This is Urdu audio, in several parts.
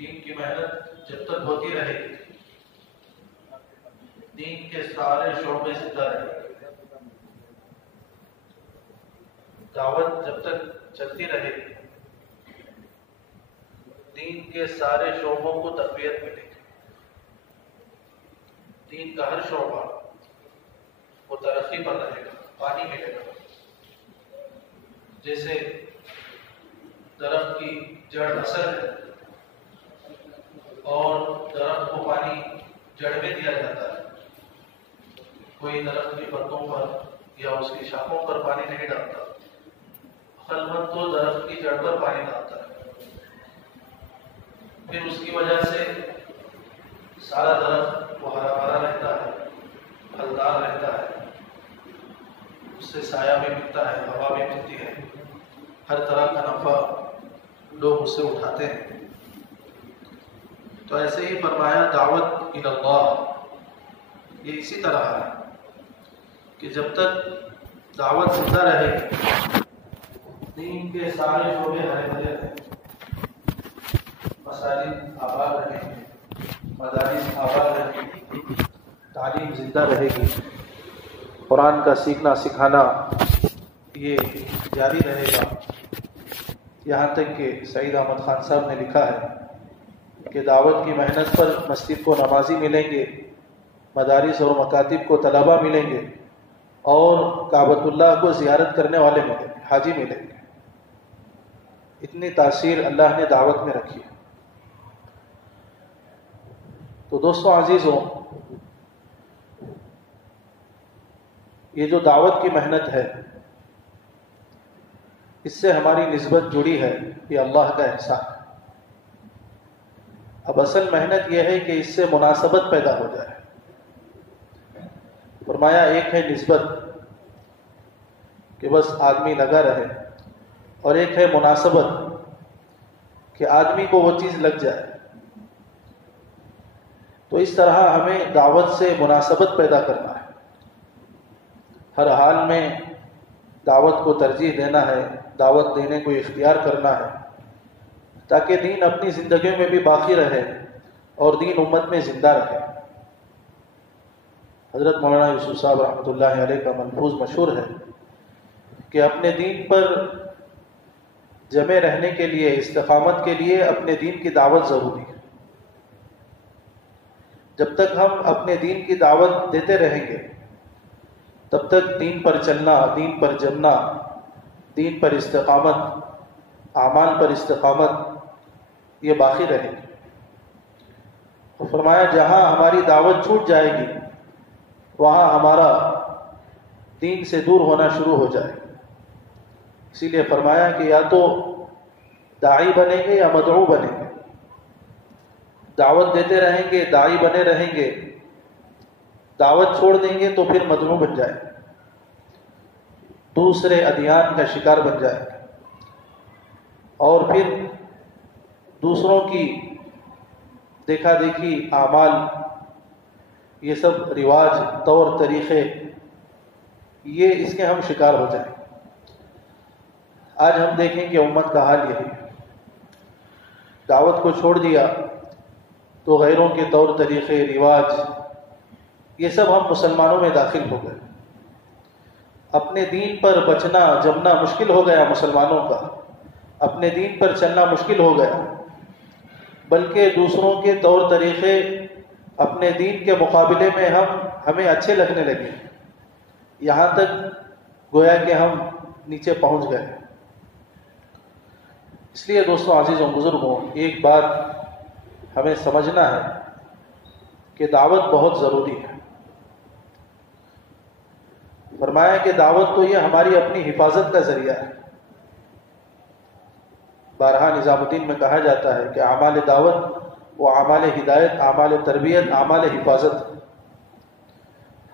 دین کی محنت جب تک ہوتی رہے گی، دین کے سارے شعبے زندہ رہیں گے، دعوت جب تک چلتی رہے گی دین کے سارے شعبوں کو تقویت ملے گی، دین کا ہر شعبہ وہ ترقی پر رہے گا، پانی ملے گا۔ جیسے درخت کی جڑ اثر ہے اور درخت کو پانی جڑ میں دیا جاتا ہے، کوئی درخت کے پتوں پر یا اس کی شاخوں پر پانی نہیں ڈالتا، خلوت تو درخت کی جڑ پر پانی ڈالتا ہے، پھر اس کی وجہ سے سارا درخت وہ ہرا بھرا رہتا ہے، پھلدار رہتا ہے، اس سے سایہ بھی ملتا ہے، ہوا بھی ملتی ہے، ہر طرح کا نفع لوگ اس سے اٹھاتے ہیں۔ تو ایسے ہی فرمایا دعوت الی اللہ، یہ اسی طرح ہے کہ جب تک دعوت زندہ رہے گی دین کے سارے شعبے ہرے بھرے رہیں گے، مساجد آباد رہیں گے، مدارس آباد رہیں گی، تعلیم زندہ رہے گی، قرآن کا سیکھنا سکھانا یہ جاری رہے گا، یہاں تک کہ سعید احمد خان صاحب نے لکھا ہے کہ دعوت کی محنت پر مسجد کو نمازی ملیں گے، مدارس اور مکاتب کو طلباء ملیں گے، اور کعبۃ اللہ کو زیارت کرنے والے ملیں گے، حاجی ملیں گے۔ اتنی تاثیر اللہ نے دعوت میں رکھی ہے۔ تو دوستوں عزیزوں، یہ جو دعوت کی محنت ہے اس سے ہماری نسبت جڑی ہے، یہ اللہ کا احسان ہے۔ اب اصل محنت یہ ہے کہ اس سے مناسبت پیدا ہو جائے۔ فرمایا ایک ہے نسبت کہ بس آدمی لگا رہے، اور ایک ہے مناسبت کہ آدمی کو وہ چیز لگ جائے۔ تو اس طرح ہمیں دعوت سے مناسبت پیدا کرنا ہے، ہر حال میں دعوت کو ترجیح دینا ہے، دعوت دینے کو اختیار کرنا ہے، تاکہ دین اپنی زندگیوں میں بھی باقی رہے اور دین امت میں زندہ رہے۔ حضرت مولانا یوسف صاحب رحمۃ اللہ علیہ کا ملفوظ مشہور ہے کہ اپنے دین پر جمع رہنے کے لیے، استقامت کے لیے اپنے دین کی دعوت ضروری ہے۔ جب تک ہم اپنے دین کی دعوت دیتے رہیں گے تب تک دین پر چلنا، دین پر جمنا، دین پر استقامت، اعمال پر استقامت یہ باقی رہے گی۔ تو فرمایا جہاں ہماری دعوت چھوٹ جائے گی وہاں ہمارا دین سے دور ہونا شروع ہو جائے گا۔ اسی لیے فرمایا کہ یا تو داعی بنیں گے یا مدعو بنیں گے، دعوت دیتے رہیں گے، داعی بنے رہیں گے، دعوت چھوڑ دیں گے تو پھر مدعو بن جائے گا، دوسرے ادیان کا شکار بن جائے گا، اور پھر دوسروں کی دیکھا دیکھی اعمال، یہ سب رواج، طور طریقے، یہ اس کے ہم شکار ہو جائیں۔ آج ہم دیکھیں کہ امت کا حال یہی ہے، دعوت کو چھوڑ دیا تو غیروں کے طور طریقے، رواج، یہ سب ہم مسلمانوں میں داخل ہو گئے۔ اپنے دین پر بچنا جمنا مشکل ہو گیا مسلمانوں کا، اپنے دین پر چلنا مشکل ہو گیا، بلکہ دوسروں کے طور طریقے اپنے دین کے مقابلے میں ہمیں اچھے لگنے لگے، یہاں تک گویا کہ ہم نیچے پہنچ گئے۔ اس لیے دوستوں عزیزوں بزرگوں، ایک بات ہمیں سمجھنا ہے کہ دعوت بہت ضروری ہے۔ فرمایا کہ دعوت تو یہ ہماری اپنی حفاظت کا ذریعہ ہے۔ بارہا نظام الدین میں کہا جاتا ہے کہ اعمال دعوت وہ اعمال ہدایت، اعمال تربیت، اعمال حفاظت ہے۔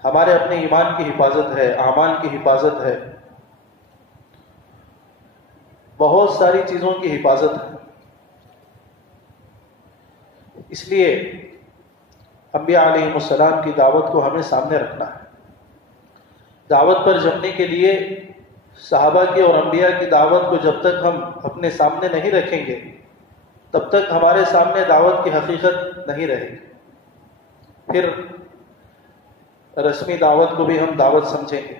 ہمارے اپنے ایمان کی حفاظت ہے، اعمال کی حفاظت ہے، بہت ساری چیزوں کی حفاظت ہے۔ اس لیے انبیاء علیہ السلام کی دعوت کو ہمیں سامنے رکھنا ہے۔ دعوت پر جمنے کے لیے صحابہ کی اور انبیاء کی دعوت کو جب تک ہم اپنے سامنے نہیں رکھیں گے تب تک ہمارے سامنے دعوت کی حقیقت نہیں رہے گی. پھر رسمی دعوت کو بھی ہم دعوت سمجھیں گے.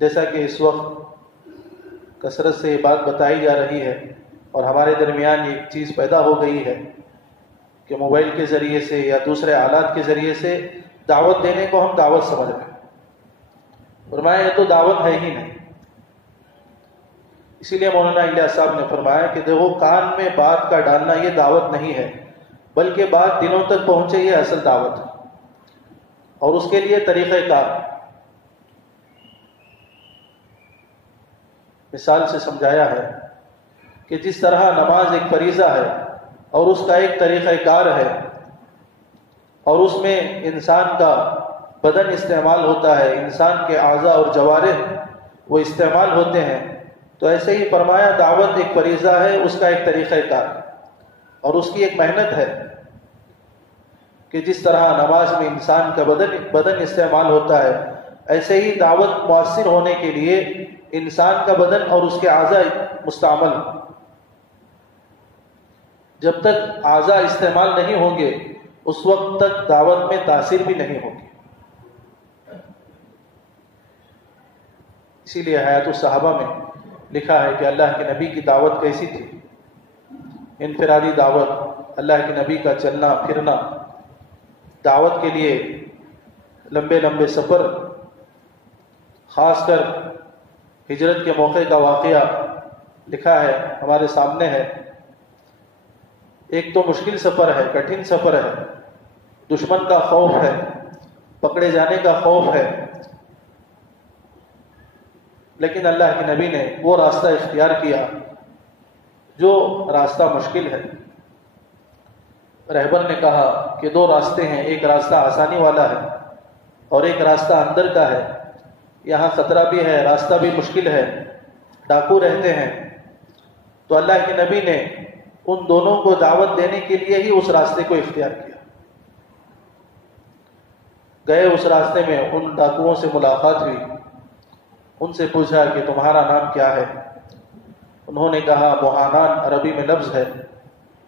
جیسا کہ اس وقت کثرت سے یہ بات بتائی جا رہی ہے اور ہمارے درمیان یہ چیز پیدا ہو گئی ہے کہ موبائل کے ذریعے سے یا دوسرے آلات کے ذریعے سے دعوت دینے کو ہم دعوت سمجھ رہے ہیں. فرمایا یہ تو دعوت ہے ہی نہیں. اسی لیے مولانا الیاس صاحب نے فرمایا کہ دیکھو کان میں بات کا ڈالنا یہ دعوت نہیں ہے، بلکہ بات دلوں تک پہنچے یہ اصل دعوت ہے. اور اس کے لیے طریقہ کار مثال سے سمجھایا ہے کہ جس طرح نماز ایک فریضہ ہے اور اس کا ایک طریقہ کار ہے اور اس میں انسان کا بدن استعمال ہوتا ہے، انسان کے اعضاء اور جوارح وہ استعمال ہوتے ہیں، تو ایسے ہی فرمایا دعوت ایک فریضہ ہے، اس کا ایک طریقہ کار اور اس کی ایک محنت ہے کہ جس طرح نماز میں انسان کا بدن استعمال ہوتا ہے، ایسے ہی دعوت مؤثر ہونے کے لیے انسان کا بدن اور اس کے اعضاء مستعمل. جب تک اعضاء استعمال نہیں ہوں گے اس وقت تک دعوت میں تاثیر بھی نہیں ہوگی. اسی لیے حیات الصحابہ میں لکھا ہے کہ اللہ کے نبی کی دعوت کیسی تھی. انفرادی دعوت، اللہ کے نبی کا چلنا پھرنا، دعوت کے لیے لمبے لمبے سفر، خاص کر ہجرت کے موقع کا واقعہ لکھا ہے ہمارے سامنے ہے. ایک تو مشکل سفر ہے، کٹھن سفر ہے، دشمن کا خوف ہے، پکڑے جانے کا خوف ہے، لیکن اللہ کے نبی نے وہ راستہ اختیار کیا جو راستہ مشکل ہے. رہبر نے کہا کہ دو راستے ہیں، ایک راستہ آسانی والا ہے اور ایک راستہ اندر کا ہے. یہاں خطرہ بھی ہے، راستہ بھی مشکل ہے، ڈاکو رہتے ہیں. تو اللہ کے نبی نے ان دونوں کو دعوت دینے کے لیے ہی اس راستے کو اختیار کیا. گئے اس راستے میں، ان ڈاکوؤں سے ملاقات ہوئی، ان سے پوچھا کہ تمہارا نام کیا ہے؟ انہوں نے کہا موہانان عربی میں لفظ ہے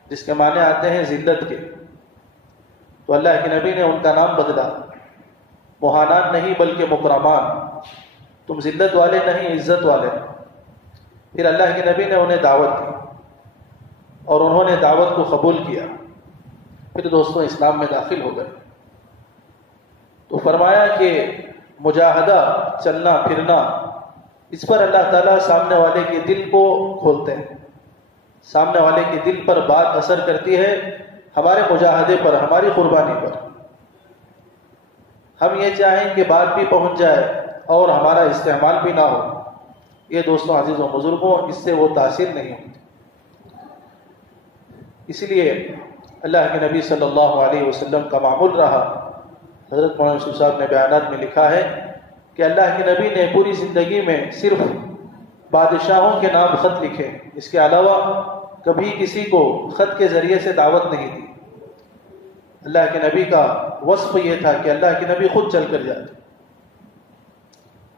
جس کے معنی آتے ہیں ذلت کے. تو اللہ کے نبی نے ان کا نام بدلا، موہانان نہیں بلکہ مکرمان، تم ذلت والے نہیں عزت والے. پھر اللہ کے نبی نے انہیں دعوت دی اور انہوں نے دعوت کو قبول کیا. پھر دوستوں اسلام میں داخل ہو گئے. تو فرمایا کہ مجاہدہ، چلنا پھرنا، اس پر اللہ تعالیٰ سامنے والے کے دل کو کھولتے ہیں. سامنے والے کے دل پر بات اثر کرتی ہے ہمارے مجاہدے پر، ہماری قربانی پر. ہم یہ چاہیں کہ بات بھی پہنچ جائے اور ہمارا استعمال بھی نہ ہو. یہ دوستوں عزیزوں بزرگوں اس سے وہ تاثیر نہیں ہوتی. اس لیے اللہ کے نبی صلی اللہ علیہ وسلم کا معمول رہا. حضرت مولانا یوسف صاحب نے بیانات میں لکھا ہے کہ اللہ کے نبی نے پوری زندگی میں صرف بادشاہوں کے نام خط لکھے، اس کے علاوہ کبھی کسی کو خط کے ذریعے سے دعوت نہیں دی. اللہ کے نبی کا وصف یہ تھا کہ اللہ کے نبی خود چل کر جاتے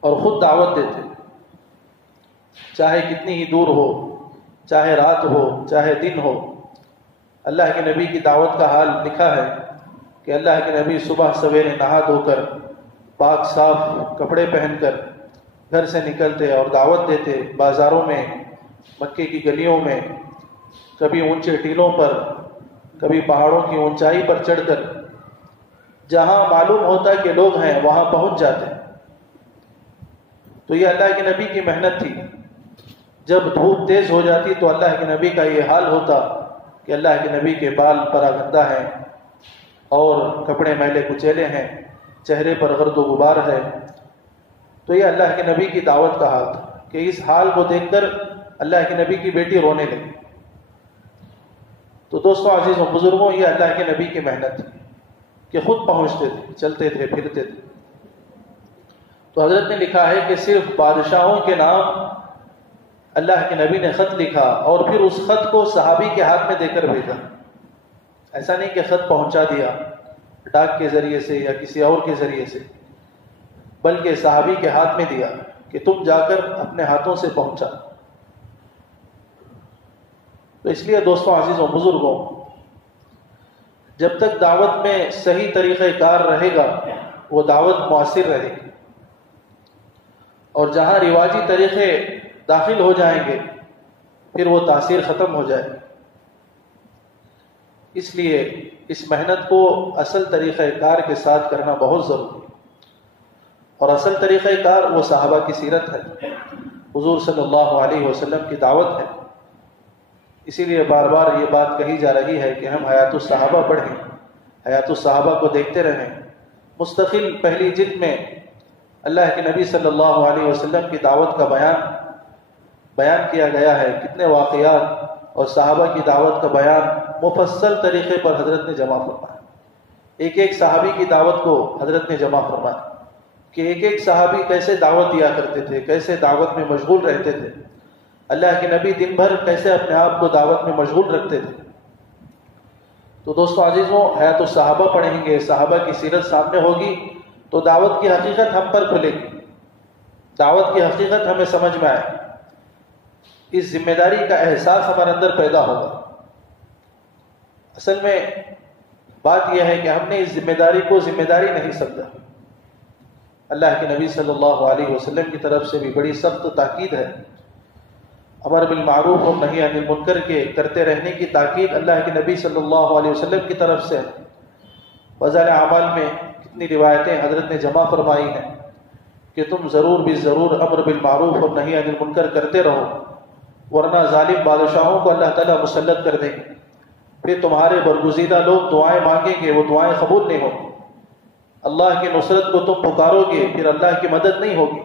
اور خود دعوت دیتے، چاہے کتنی ہی دور ہو، چاہے رات ہو، چاہے دن ہو. اللہ کے نبی کی دعوت کا حال لکھا ہے کہ اللہ کے نبی صبح سویرے نہا دھو کر پاک صاف کپڑے پہن کر گھر سے نکلتے اور دعوت دیتے. بازاروں میں، مکے کی گلیوں میں، کبھی اونچے ٹیلوں پر، کبھی پہاڑوں کی اونچائی پر چڑھ کر جہاں معلوم ہوتا کہ لوگ ہیں وہاں پہنچ جاتے. تو یہ اللہ کے نبی کی محنت تھی. جب دھوپ تیز ہو جاتی تو اللہ کے نبی کا یہ حال ہوتا کہ اللہ کے نبی کے بال پراگندہ ہیں اور کپڑے میلے کچیلے ہیں، چہرے پر گرد و غبار ہے. تو یہ اللہ کے نبی کی دعوت کا حال تھا کہ اس حال کو دیکھ کر اللہ کے نبی کی بیٹی رونے لگی. تو دوستوں عزیزوں بزرگوں یہ اللہ کے نبی کی محنت تھی کہ خود پہنچتے تھے، چلتے تھے، پھرتے تھے. تو حضرت نے لکھا ہے کہ صرف بادشاہوں کے نام اللہ کے نبی نے خط لکھا اور پھر اس خط کو صحابی کے ہاتھ میں دے کر بھیجا. ایسا نہیں کہ خط پہنچا دیا ڈاک کے ذریعے سے یا کسی اور کے ذریعے سے، بلکہ صحابی کے ہاتھ میں دیا کہ تم جا کر اپنے ہاتھوں سے پہنچا. تو اس لیے دوستوں عزیزوں بزرگوں، جب تک دعوت میں صحیح طریقہ کار رہے گا وہ دعوت مؤثر رہے گی، اور جہاں رواجی طریقے داخل ہو جائیں گے پھر وہ تاثیر ختم ہو جائے گی۔ اس لیے اس محنت کو اصل طریقہ کار کے ساتھ کرنا بہت ضروری ہے، اور اصل طریقہ کار وہ صحابہ کی سیرت ہے، حضور صلی اللہ علیہ وسلم کی دعوت ہے۔ اسی لیے بار بار یہ بات کہی جا رہی ہے کہ ہم حیات الصحابہ پڑھیں، حیات الصحابہ کو دیکھتے رہیں۔ مستقل پہلی جلد میں اللہ کے نبی صلی اللہ علیہ وسلم کی دعوت کا بیان کیا گیا ہے، کتنے واقعات اور صحابہ کی دعوت کا بیان مفصل طریقے پر حضرت نے جمع فرمایا۔ ایک ایک صحابی کی دعوت کو حضرت نے جمع فرمایا کہ ایک ایک صحابی کیسے دعوت دیا کرتے تھے، کیسے دعوت میں مشغول رہتے تھے، اللہ کے نبی دن بھر کیسے اپنے آپ کو دعوت میں مشغول رکھتے تھے۔ تو دوستو عزیزوں، حیات الصحابہ پڑھیں گے، صحابہ کی سیرت سامنے ہوگی تو دعوت کی حقیقت ہم پر کھلے گی، دعوت کی حقیقت ہمیں سمجھ میں آئے، اس ذمہ داری کا احساس ہمارے اندر پیدا ہوگا۔ اصل میں بات یہ ہے کہ ہم نے اس ذمہ داری کو ذمہ داری نہیں سمجھا۔ اللہ کے نبی صلی اللہ علیہ وسلم کی طرف سے بھی بڑی سخت تاکید ہے، امر بالمعروف اور نہی عن المنکر کے کرتے رہنے کی تاکید اللہ کے نبی صلی اللہ علیہ وسلم کی طرف سے ہے۔ فضائل اعمال میں کتنی روایتیں حضرت نے جمع فرمائی ہیں کہ تم ضرور بھی ضرور امر بالمعروف اور نہی عن المنکر کرتے رہو، ورنہ ظالم بادشاہوں کو اللہ تعالیٰ مسلط کر دیں گے، پھر تمہارے برگزیدہ لوگ دعائیں مانگیں گے، وہ دعائیں قبول نہیں ہوں، اللہ کی نصرت کو تم پکارو گے، پھر اللہ کی مدد نہیں ہوگی۔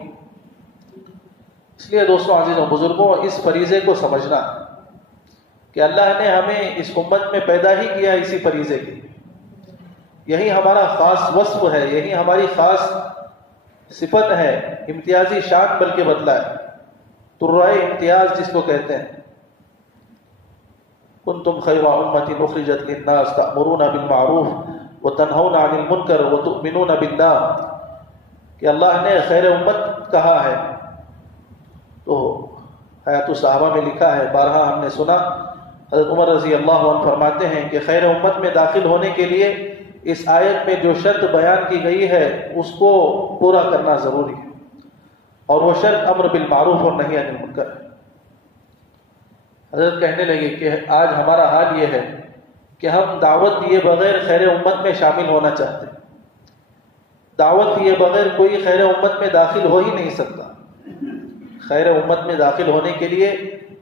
اس لیے دوستوں عزیزوں بزرگوں، اس فریضے کو سمجھنا کہ اللہ نے ہمیں اس امت میں پیدا ہی کیا اسی فریضے کے، یہی ہمارا خاص وصف ہے، یہی ہماری خاص صفت ہے، امتیازی شان بلکہ بدلا ہے، ترائے امتیاز جس کو کہتے ہیں۔ کنتم خیر امۃ اخرجت للناس تأمرون بالمعروف وتنہون عن المنکر وتؤمنون باللہ، کہ اللہ نے خیر امت کہا ہے۔ تو حیات الصحابہ میں لکھا ہے، بارہا ہم نے سنا، حضرت عمر رضی اللہ عنہ فرماتے ہیں کہ خیر امت میں داخل ہونے کے لیے اس آیت میں جو شرط بیان کی گئی ہے اس کو پورا کرنا ضروری ہے، اور وہ شرط امر بالمعروف اور نہی عن المنکر ہے۔ حضرت کہنے لگے کہ آج ہمارا حال یہ ہے کہ ہم دعوت دیے بغیر خیر امت میں شامل ہونا چاہتے ہیں، دعوت دیے بغیر کوئی خیر امت میں داخل ہو ہی نہیں سکتا۔ خیر امت میں داخل ہونے کے لیے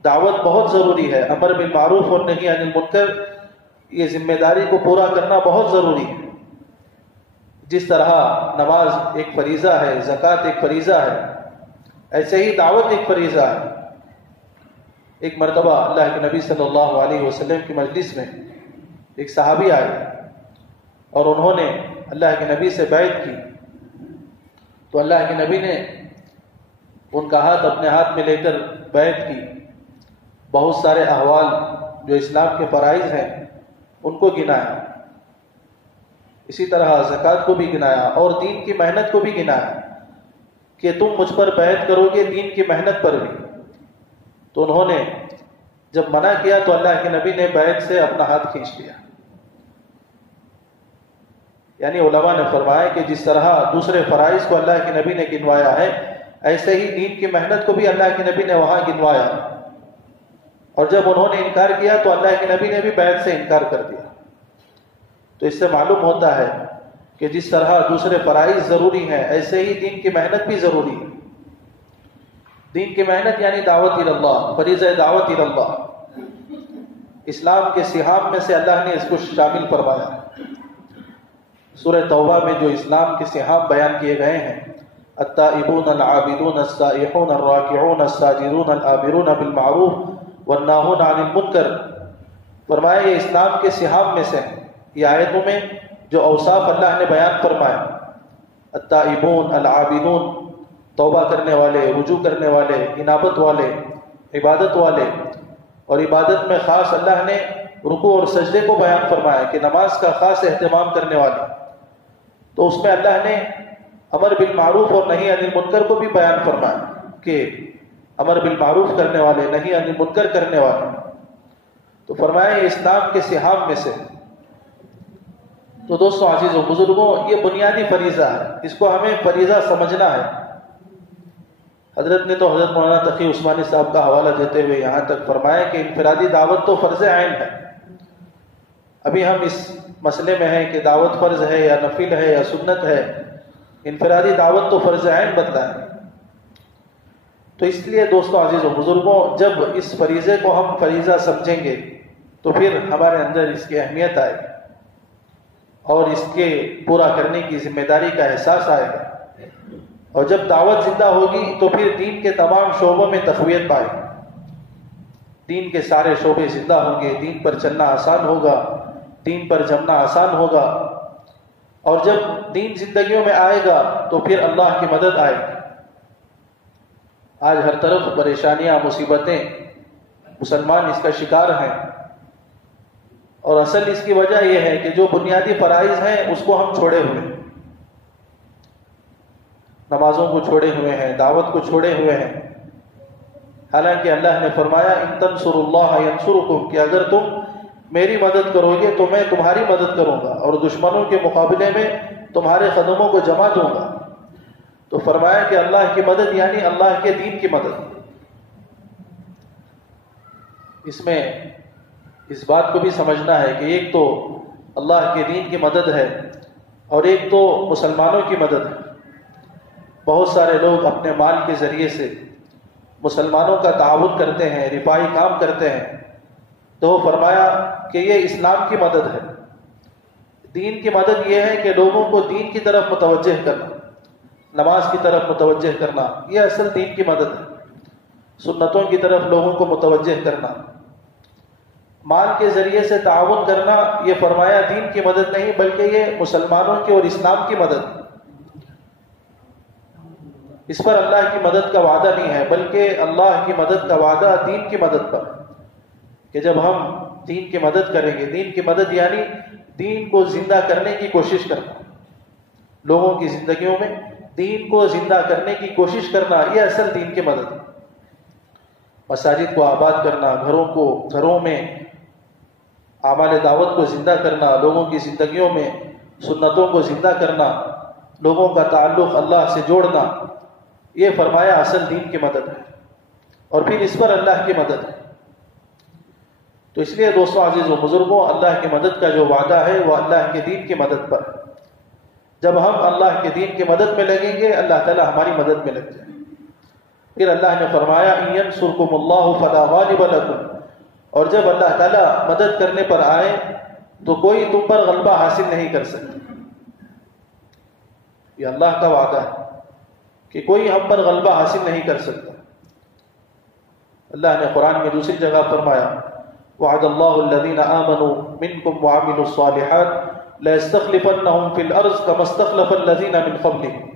دعوت بہت ضروری ہے، امر بالمعروف اور نہی عن المنکر، یہ ذمہ داری کو پورا کرنا بہت ضروری ہے۔ جس طرح نماز ایک فریضہ ہے، زکوٰۃ ایک فریضہ ہے، ایسے ہی دعوت ایک فریضہ ہے۔ ایک مرتبہ اللہ کے نبی صلی اللہ علیہ وسلم کی مجلس میں ایک صحابی آئے اور انہوں نے اللہ کے نبی سے بیعت کی، تو اللہ کے نبی نے ان کا ہاتھ اپنے ہاتھ میں لے کر بیعت کی، بہت سارے احوال جو اسلام کے فرائض ہیں ان کو گنایا، اسی طرح زکوٰۃ کو بھی گنایا اور دین کی محنت کو بھی گنایا کہ تم مجھ پر بیعت کرو گے دین کی محنت پر بھی۔ تو انہوں نے جب منع کیا تو اللہ کے نبی نے بیعت سے اپنا ہاتھ کھینچ لیا۔ یعنی علماء نے فرمایا کہ جس طرح دوسرے فرائض کو اللہ کے نبی نے گنوایا ہے، ایسے ہی دین کی محنت کو بھی اللہ کے نبی نے وہاں گنوایا، اور جب انہوں نے انکار کیا تو اللہ کے نبی نے بھی بیعت سے انکار کر دیا۔ تو اس سے معلوم ہوتا ہے کہ جس طرح دوسرے فرائض ضروری ہیں ایسے ہی دین کی محنت بھی ضروری ہے۔ دین کی محنت یعنی دعوت اللہ، فریضہ دعوت اللہ، اسلام کے سہام میں سے اللہ نے اس کو شامل فرمایا۔ سورہ توبہ میں جو اسلام کے سہام بیان کیے گئے ہیں، التائبون العابدون السائحون الراکعون الساجدون الآمرون بالمعروف والناہون عن المنکر، فرمایا یہ اسلام کے سہام میں سے ہیں۔ یہ آیتوں میں جو اوصاف اللہ نے بیان فرمائے، التائبون العابدون، توبہ کرنے والے، رجوع کرنے والے، انابت والے، عبادت والے، اور عبادت میں خاص اللہ نے رکوع اور سجدے کو بیان فرمایا کہ نماز کا خاص اہتمام کرنے والے، تو اس میں اللہ نے امر بالمعروف اور نہی عن المنکر کو بھی بیان فرمایا کہ امر بالمعروف کرنے والے، نہی عن المنکر کرنے والے۔ تو فرمایا یہ اسلام کے سہام میں سے۔ تو دوستوں عزیز و بزرگوں، یہ بنیادی فریضہ ہے، اس کو ہمیں فریضہ سمجھنا ہے۔ حضرت نے تو حضرت مولانا تقی عثمانی صاحب کا حوالہ دیتے ہوئے یہاں تک فرمایا کہ انفرادی دعوت تو فرض عین ہے۔ ابھی ہم اس مسئلے میں ہیں کہ دعوت فرض ہے یا نفل ہے یا سنت ہے، انفرادی دعوت تو فرض عین بنتا ہے۔ تو اس لیے دوستوں عزیز و بزرگوں، جب اس فریضے کو ہم فریضہ سمجھیں گے تو پھر ہمارے اندر اس کی اہمیت آئے گی اور اس کے پورا کرنے کی ذمہ داری کا احساس آئے گا، اور جب دعوت زندہ ہوگی تو پھر دین کے تمام شعبوں میں تقویت پائے گی، دین کے سارے شعبے زندہ ہوں گے، دین پر چلنا آسان ہوگا، دین پر جمنا آسان ہوگا، اور جب دین زندگیوں میں آئے گا تو پھر اللہ کی مدد آئے گی۔ آج ہر طرف پریشانیاں، مصیبتیں، مسلمان اس کا شکار ہیں، اور اصل اس کی وجہ یہ ہے کہ جو بنیادی فرائض ہیں اس کو ہم چھوڑے ہوئے ہیں، نمازوں کو چھوڑے ہوئے ہیں، دعوت کو چھوڑے ہوئے ہیں۔ حالانکہ اللہ نے فرمایا ان تنصروا اللہ ینصرکم، کہ اگر تم میری مدد کرو گے تو میں تمہاری مدد کروں گا اور دشمنوں کے مقابلے میں تمہارے قدموں کو جما دوں گا۔ تو فرمایا کہ اللہ کی مدد یعنی اللہ کے دین کی مدد۔ اس میں اس بات کو بھی سمجھنا ہے کہ ایک تو اللہ کے دین کی مدد ہے اور ایک تو مسلمانوں کی مدد ہے۔ بہت سارے لوگ اپنے مال کے ذریعے سے مسلمانوں کا تعاون کرتے ہیں، رفاہی کام کرتے ہیں، تو وہ فرمایا کہ یہ اسلام کی مدد ہے۔ دین کی مدد یہ ہے کہ لوگوں کو دین کی طرف متوجہ کرنا، نماز کی طرف متوجہ کرنا، یہ اصل دین کی مدد ہے۔ سنتوں کی طرف لوگوں کو متوجہ کرنا، مال کے ذریعے سے تعاون کرنا، یہ فرمایا دین کی مدد نہیں بلکہ یہ مسلمانوں کی اور اسلام کی مدد ہے۔ اس پر اللہ کی مدد کا وعدہ نہیں ہے بلکہ اللہ کی مدد کا وعدہ دین کی مدد پر، کہ جب ہم دین کی مدد کریں گے، دین کی مدد یعنی دین کو زندہ کرنے کی کوشش کرنا، لوگوں کی زندگیوں میں دین کو زندہ کرنے کی کوشش کرنا، یہ اصل دین کی مدد ہے۔ مساجد کو آباد کرنا، گھروں میں اعمال دعوت کو زندہ کرنا، لوگوں کی زندگیوں میں سنتوں کو زندہ کرنا، لوگوں کا تعلق اللہ سے جوڑنا، یہ فرمایا اصل دین کی مدد ہے، اور پھر اس پر اللہ کی مدد ہے۔ تو اس لیے دوستوں عزیز و بزرگوں، اللہ کی مدد کا جو وعدہ ہے وہ اللہ کے دین کی مدد پر۔ جب ہم اللہ کے دین کی مدد میں لگیں گے، اللہ تعالیٰ ہماری مدد میں لگ جائے۔ پھر اللہ نے فرمایا ان ینصرکم اللہ فلا غالب لکم، اور جب اللہ تعالیٰ مدد کرنے پر آئے تو کوئی تم پر غلبہ حاصل نہیں کر سکتا۔ یہ اللہ کا وعدہ ہے کہ کوئی ہم پر غلبہ حاصل نہیں کر سکتا۔ اللہ نے قرآن میں دوسری جگہ فرمایا وعد اللہ الذین آمنوا منکم وعملوا الصالحات لَيَسْتَخْلِفَنَّهُمْ فِي الْأَرْضِ كَمَا اسْتَخْلَفَ الَّذِينَ مِنْ قَبْلِهِمْ۔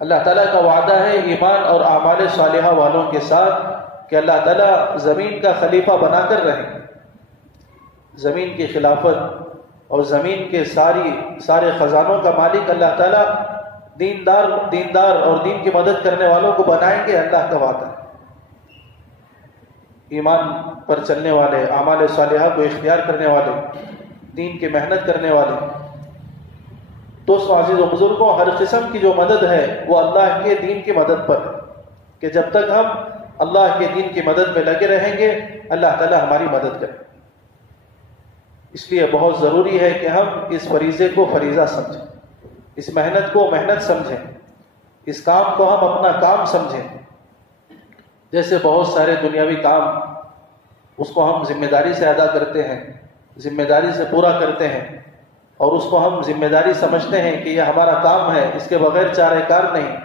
اللہ تعالیٰ کا وعدہ ہے ایمان اور اعمال صالحہ والوں کے ساتھ کہ اللہ تعالیٰ زمین کا خلیفہ بنا کر رہیں، زمین کی خلافت اور زمین کے سارے خزانوں کا مالک اللہ تعالیٰ دیندار اور دین کی مدد کرنے والوں کو بنائیں گے، اللہ کا وعدہ ہے۔ ایمان پر چلنے والے، اعمال صالحہ کو اختیار کرنے والے، دین کی محنت کرنے والے۔ دوستوں عزیز و بزرگوں، ہر قسم کی جو مدد ہے وہ اللہ کے دین کی مدد پر ہے، کہ جب تک ہم اللہ کے دین کی مدد میں لگے رہیں گے اللہ تعالیٰ ہماری مدد کرے۔ اس لیے بہت ضروری ہے کہ ہم اس فریضے کو فریضہ سمجھیں، اس محنت کو محنت سمجھیں، اس کام کو ہم اپنا کام سمجھیں۔ جیسے بہت سارے دنیاوی کام اس کو ہم ذمہ داری سے ادا کرتے ہیں، ذمہ داری سے پورا کرتے ہیں، اور اس کو ہم ذمہ داری سمجھتے ہیں کہ یہ ہمارا کام ہے، اس کے بغیر چارہ کار نہیں۔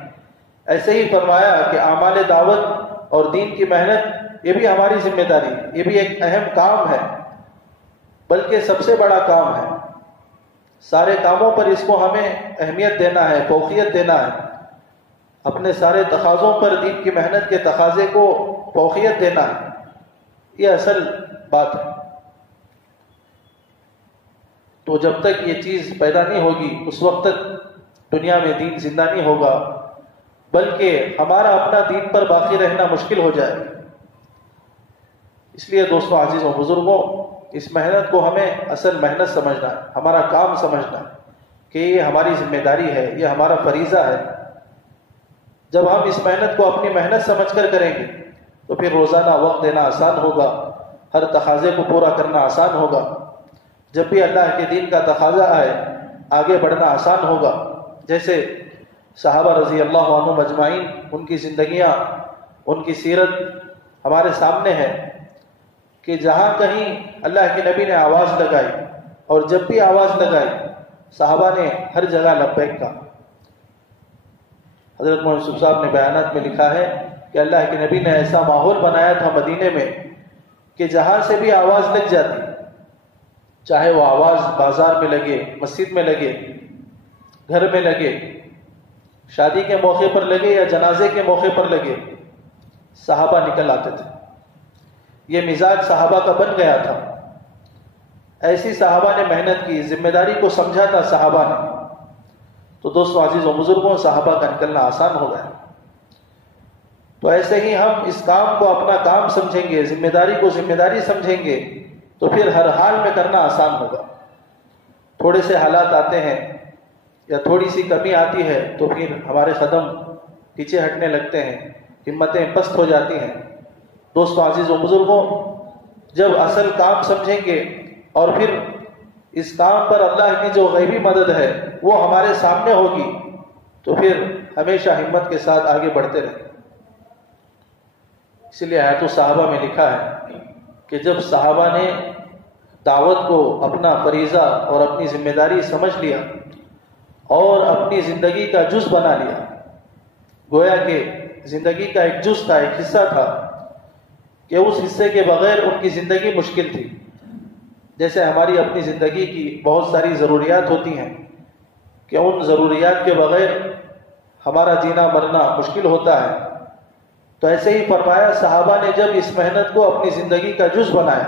ایسے ہی فرمایا کہ اعمال دعوت اور دین کی محنت یہ بھی ہماری ذمہ داری ہے، یہ بھی ایک اہم کام ہے، بلکہ سب سے بڑا کام ہے۔ سارے کاموں پر اس کو ہمیں اہمیت دینا ہے، فوقیت دینا ہے، اپنے سارے تقاضوں پر دین کی محنت کے تقاضے کو فوقیت دینا ہے، یہ اصل بات ہے۔ تو جب تک یہ چیز پیدا نہیں ہوگی اس وقت تک دنیا میں دین زندہ نہیں ہوگا، بلکہ ہمارا اپنا دین پر باقی رہنا مشکل ہو جائے۔ اس لیے دوستوں عزیز و بزرگوں، اس محنت کو ہمیں اصل محنت سمجھنا ہے، ہمارا کام سمجھنا ہے کہ یہ ہماری ذمہ داری ہے، یہ ہمارا فریضہ ہے۔ جب ہم اس محنت کو اپنی محنت سمجھ کر کریں گے تو پھر روزانہ وقت دینا آسان ہوگا، ہر تقاضے کو پورا کرنا آسان ہوگا، جب بھی اللہ کے دین کا تقاضا آئے آگے بڑھنا آسان ہوگا۔ جیسے صحابہ رضی اللہ عنہم اجمعین، ان کی زندگیاں، ان کی سیرت ہمارے سامنے ہے کہ جہاں کہیں اللہ کے نبی نے آواز لگائی، اور جب بھی آواز لگائی صحابہ نے ہر جگہ لبیک کہا۔ حضرت محمد یوسف صاحب نے بیانات میں لکھا ہے کہ اللہ کے نبی نے ایسا ماحول بنایا تھا مدینے میں کہ جہاں سے بھی آواز لگ جاتی، چاہے وہ آواز بازار میں لگے، مسجد میں لگے، گھر میں لگے، شادی کے موقع پر لگے یا جنازے کے موقع پر لگے، صحابہ نکل آتے تھے۔ یہ مزاج صحابہ کا بن گیا تھا۔ ایسی صحابہ نے محنت کی، ذمہ داری کو سمجھا تھا صحابہ نے۔ تو دوستوں عزیز و بزرگوں، صحابہ کا نکلنا آسان ہو گیا۔ تو ایسے ہی ہم اس کام کو اپنا کام سمجھیں گے، ذمہ داری کو ذمہ داری سمجھیں گے تو پھر ہر حال میں کرنا آسان ہوگا۔ تھوڑے سے حالات آتے ہیں یا تھوڑی سی کمی آتی ہے تو پھر ہمارے قدم پیچھے ہٹنے لگتے ہیں، ہمتیں پست ہو جاتی ہیں۔ دوستوں عزیز و بزرگوں، جب اصل کام سمجھیں گے اور پھر اس کام پر اللہ کی جو غیبی مدد ہے وہ ہمارے سامنے ہوگی تو پھر ہمیشہ ہمت کے ساتھ آگے بڑھتے رہیں۔ اس لیے حیات الصحابہ میں لکھا ہے کہ جب صحابہ نے دعوت کو اپنا فریضہ اور اپنی ذمہ داری سمجھ لیا اور اپنی زندگی کا جز بنا لیا، گویا کہ زندگی کا ایک جز تھا، ایک حصہ تھا کہ اس حصے کے بغیر ان کی زندگی مشکل تھی۔ جیسے ہماری اپنی زندگی کی بہت ساری ضروریات ہوتی ہیں کہ ان ضروریات کے بغیر ہمارا جینا مرنا مشکل ہوتا ہے، تو ایسے ہی فرمایا صحابہ نے جب اس محنت کو اپنی زندگی کا جز بنایا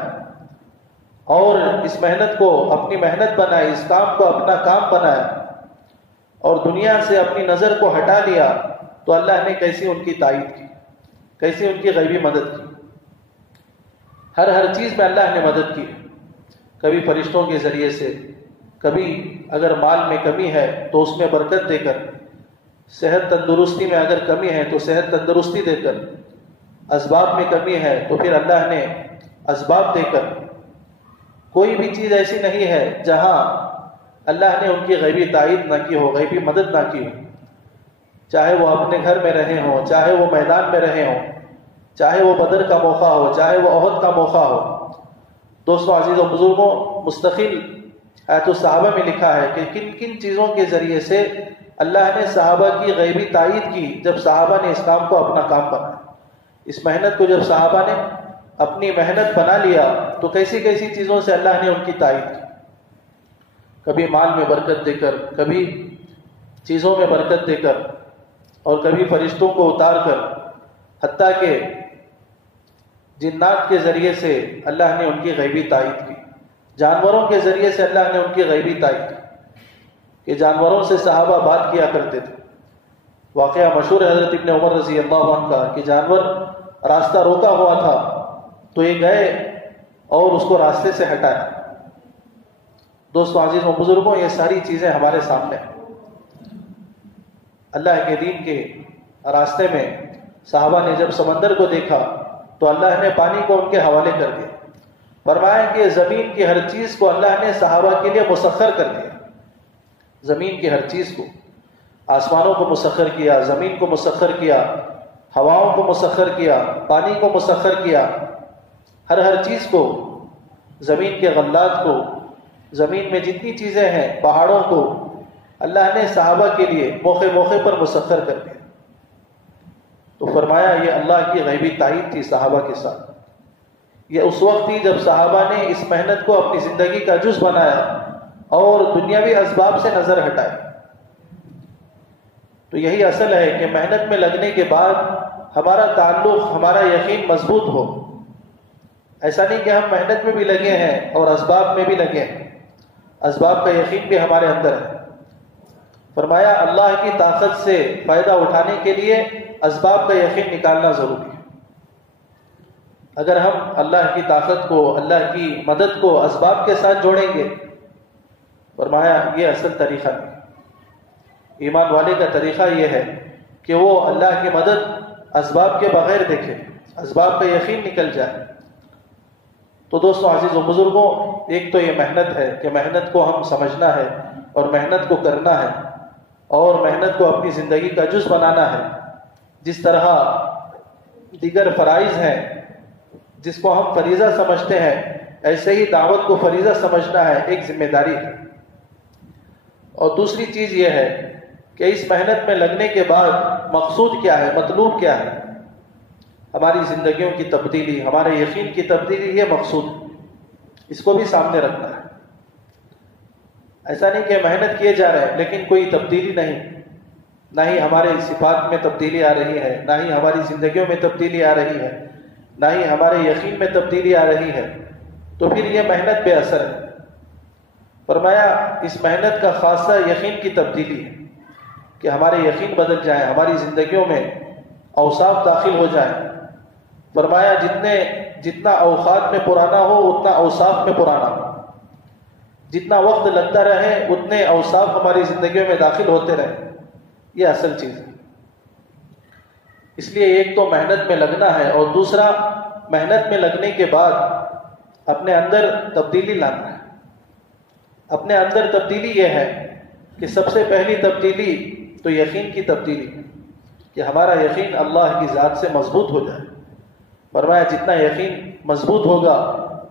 اور اس محنت کو اپنی محنت بنائی، اس کام کو اپنا کام بنایا اور دنیا سے اپنی نظر کو ہٹا لیا، تو اللہ نے کیسی ان کی تائید کی، کیسی ان کی غیبی مدد کی۔ ہر چیز میں اللہ نے مدد کی، کبھی فرشتوں کے ذریعے سے، کبھی اگر مال میں کمی ہے تو اس میں برکت دے کر، صحت تندرستی میں اگر کمی ہے تو صحت تندرستی دے کر، اسباب میں کمی ہے تو پھر اللہ نے اسباب دے کر۔ کوئی بھی چیز ایسی نہیں ہے جہاں اللہ نے ان کی غیبی تائید نہ کی ہو، غیبی مدد نہ کی ہو، چاہے وہ اپنے گھر میں رہے ہوں، چاہے وہ میدان میں رہے ہوں، چاہے وہ بدر کا موقع ہو، چاہے وہ احد کا موقع ہو۔ دوستوں عزیز و بزرگوں، مستقل حیات الصحابہ میں لکھا ہے کہ کن کن چیزوں کے ذریعے سے اللہ نے صحابہ کی غیبی تائید کی جب صحابہ نے اس کام کو اپنا کام بنایا۔ اس محنت کو جب صحابہ نے اپنی محنت بنا لیا تو کیسی کیسی چیزوں سے اللہ نے ان کی تائید کی، کبھی مال میں برکت دے کر، کبھی چیزوں میں برکت دے کر، اور کبھی فرشتوں کو اتار کر، حتیٰ کہ جنات کے ذریعے سے اللہ نے ان کی غیبی تائید کی، جانوروں کے ذریعے سے اللہ نے ان کی غیبی تائید کی کہ جانوروں سے صحابہ بات کیا کرتے تھے۔ واقعہ مشہور ہے حضرت ابن عمر رضی اللہ عنہ کا کہ جانور راستہ روکا ہوا تھا تو یہ گئے اور اس کو راستے سے ہٹایا۔ دوستوں عزیز و بزرگوں، یہ ساری چیزیں ہمارے سامنے ہیں۔ اللہ کے دین کے راستے میں صحابہ نے جب سمندر کو دیکھا تو اللہ نے پانی کو ان کے حوالے کر دیا، فرمایا کہ زمین کی ہر چیز کو اللہ نے صحابہ کے لیے مسخر کر دیا۔ زمین کی ہر چیز کو، آسمانوں کو مسخر کیا، زمین کو مسخر کیا، ہواؤں کو مسخر کیا، پانی کو مسخر کیا، ہر چیز کو، زمین کے غلات کو، زمین میں جتنی چیزیں ہیں، پہاڑوں کو اللہ نے صحابہ کے لیے موقع موقع پر مسخر کر دیا۔ تو فرمایا یہ اللہ کی غیبی تائید تھی صحابہ کے ساتھ۔ یہ اس وقت تھی جب صحابہ نے اس محنت کو اپنی زندگی کا جز بنایا اور دنیاوی اسباب سے نظر ہٹائی۔ تو یہی اصل ہے کہ محنت میں لگنے کے بعد ہمارا تعلق، ہمارا یقین مضبوط ہو۔ ایسا نہیں کہ ہم محنت میں بھی لگے ہیں اور اسباب میں بھی لگے ہیں، اسباب کا یقین بھی ہمارے اندر ہے۔ فرمایا اللہ کی طاقت سے فائدہ اٹھانے کے لیے اسباب کا یقین نکالنا ضروری ہے۔ اگر ہم اللہ کی طاقت کو، اللہ کی مدد کو اسباب کے ساتھ جوڑیں گے، فرمایا یہ اصل طریقہ نہیں۔ ایمان والے کا طریقہ یہ ہے کہ وہ اللہ کی مدد اسباب کے بغیر دیکھے، اسباب کا یقین نکل جائے۔ تو دوستوں، عزیز و بزرگوں، ایک تو یہ محنت ہے کہ محنت کو ہم سمجھنا ہے اور محنت کو کرنا ہے اور محنت کو اپنی زندگی کا جز بنانا ہے۔ جس طرح دیگر فرائض ہیں جس کو ہم فریضہ سمجھتے ہیں، ایسے ہی دعوت کو فریضہ سمجھنا ہے، ایک ذمہ داری ہے۔ اور دوسری چیز یہ ہے کہ اس محنت میں لگنے کے بعد مقصود کیا ہے، مطلوب کیا ہے؟ ہماری زندگیوں کی تبدیلی، ہمارے یقین کی تبدیلی، یہ مقصود ہے۔ اس کو بھی سامنے رکھنا ہے۔ ایسا نہیں کہ محنت کیے جا رہے ہیں لیکن کوئی تبدیلی نہیں، نہ ہی ہمارے صفات میں تبدیلی آ رہی ہے، نہ ہی ہماری زندگیوں میں تبدیلی آ رہی ہے، نہ ہی ہمارے یقین میں تبدیلی آ رہی ہے، تو پھر یہ محنت بے اثر ہے۔ فرمایا اس محنت کا خاصہ یقین کی تبدیلی ہے کہ ہمارے یقین بدل جائیں، ہماری زندگیوں میں اوصاف داخل ہو جائیں۔ فرمایا جتنا اوقات میں پرانا ہو اتنا اوصاف میں پرانا ہو، جتنا وقت لگتا رہے اتنے اوصاف ہماری زندگیوں میں داخل ہوتے رہے۔ یہ اصل چیز ہے۔ اس لیے ایک تو محنت میں لگنا ہے اور دوسرا محنت میں لگنے کے بعد اپنے اندر تبدیلی لانا ہے۔ اپنے اندر تبدیلی یہ ہے کہ سب سے پہلی تبدیلی تو یقین کی تبدیلی ہے کہ ہمارا یقین اللہ کی ذات سے مضبوط ہو جائے۔ فرمایا جتنا یقین مضبوط ہوگا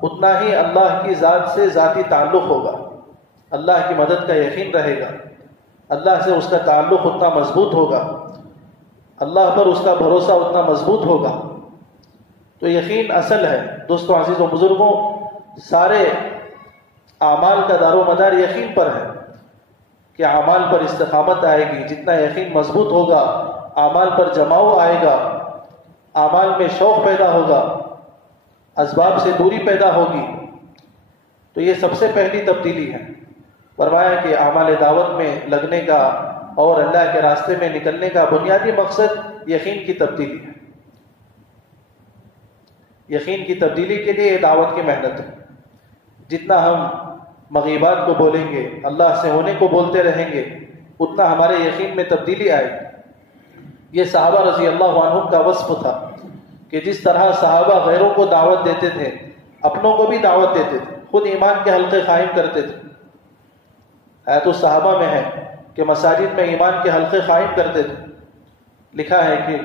اتنا ہی اللہ کی ذات سے ذاتی تعلق ہوگا، اللہ کی مدد کا یقین رہے گا، اللہ سے اس کا تعلق اتنا مضبوط ہوگا، اللہ پر اس کا بھروسہ اتنا مضبوط ہوگا۔ تو یقین اصل ہے۔ دوستوں، عزیز و بزرگوں، سارے اعمال کا دار و مدار یقین پر ہے کہ اعمال پر استقامت آئے گی۔ جتنا یقین مضبوط ہوگا اعمال پر جماؤ آئے گا، اعمال میں شوق پیدا ہوگا، اسباب سے دوری پیدا ہوگی۔ تو یہ سب سے پہلی تبدیلی ہے۔ فرمایا کہ اعمال دعوت میں لگنے کا اور اللہ کے راستے میں نکلنے کا بنیادی مقصد یقین کی تبدیلی ہے۔ یقین کی تبدیلی کے لیے دعوت کی محنت ہے۔ جتنا ہم مغیبات کو بولیں گے، اللہ سے ہونے کو بولتے رہیں گے، اتنا ہمارے یقین میں تبدیلی آئے گی۔ یہ صحابہ رضی اللہ عنہم کا وصف تھا کہ جس طرح صحابہ غیروں کو دعوت دیتے تھے، اپنوں کو بھی دعوت دیتے تھے، خود ایمان کے حلقے قائم کرتے تھے۔ آیت الصحابہ میں ہے کہ مساجد میں ایمان کے حلقے قائم کرتے تھے۔ لکھا ہے کہ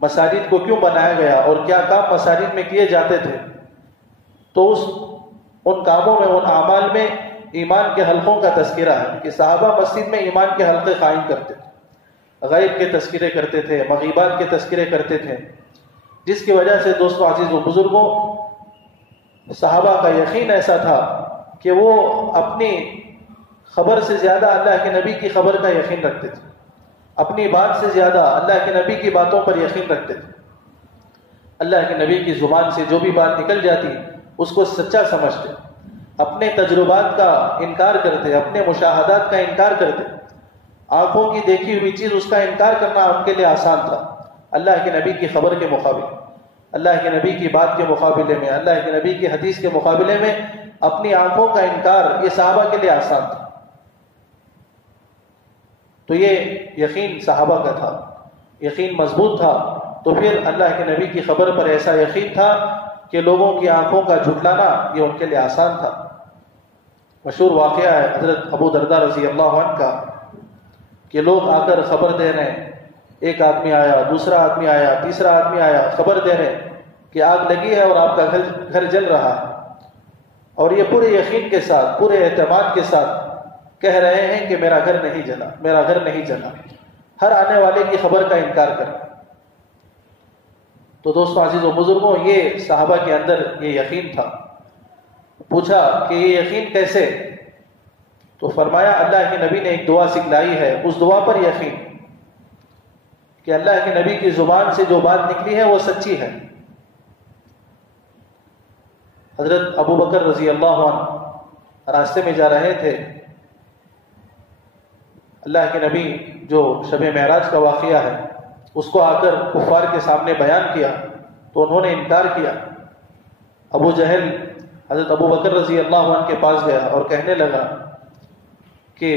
مساجد کو کیوں بنایا گیا اور کیا کام مساجد میں کیے جاتے تھے، تو ان کاموں میں، ان اعمال میں ایمان کے حلقوں کا تذکرہ ہے کہ صحابہ مسجد میں ایمان کے حلقے قائم کرتے تھے، غیب کے تذکرے کرتے تھے، مغیبات کے تذکرے کرتے تھے، جس کی وجہ سے دوستوں، عزیز و بزرگوں، صحابہ کا یقین ایسا تھا کہ وہ اپنی خبر سے زیادہ اللہ کے نبی کی خبر کا یقین رکھتے تھے، اپنی بات سے زیادہ اللہ کے نبی کی باتوں پر یقین رکھتے تھے۔ اللہ کے نبی کی زبان سے جو بھی بات نکل جاتی اس کو سچا سمجھتے، اپنے تجربات کا انکار کرتے، اپنے مشاہدات کا انکار کرتے۔ آنکھوں کی دیکھی ہوئی چیز، اس کا انکار کرنا ان کے لیے آسان تھا اللہ کے نبی کی خبر کے مقابلے، اللہ کے نبی کی بات کے مقابلے میں، اللہ کے نبی کی حدیث کے مقابلے میں اپنی آنکھوں کا انکار یہ صحابہ کے لیے آسان تھا۔ تو یہ یقین صحابہ کا تھا، یقین مضبوط تھا۔ تو پھر اللہ کے نبی کی خبر پر ایسا یقین تھا کہ لوگوں کی آنکھوں کا جھٹلانا یہ ان کے لیے آسان تھا۔ مشہور واقعہ ہے حضرت ابو درداء رضی اللہ عنہ کا کہ لوگ آ کر خبر دے رہے ہیں، ایک آدمی آیا، دوسرا آدمی آیا، تیسرا آدمی آیا، خبر دے رہے کہ آگ لگی ہے اور آپ کا گھر جل رہا ہے، اور یہ پورے یقین کے ساتھ، پورے اعتماد کے ساتھ کہہ رہے ہیں کہ میرا گھر نہیں جلا، میرا گھر نہیں جلا، ہر آنے والے کی خبر کا انکار کر۔ تو دوستوں، عزیز و بزرگوں، یہ صحابہ کے اندر یہ یقین تھا۔ پوچھا کہ یہ یقین کیسے؟ تو فرمایا اللہ کے نبی نے ایک دعا سکھلائی ہے، اس دعا پر یقین کہ اللہ کے نبی کی زبان سے جو بات نکلی ہے وہ سچی ہے۔ حضرت ابو بکر رضی اللہ عنہ راستے میں جا رہے تھے، اللہ کے نبی جو شب معراج کا واقعہ ہے اس کو آ کر کفار کے سامنے بیان کیا تو انہوں نے انکار کیا ابو جہل حضرت ابو بکر رضی اللہ عنہ کے پاس گیا اور کہنے لگا کہ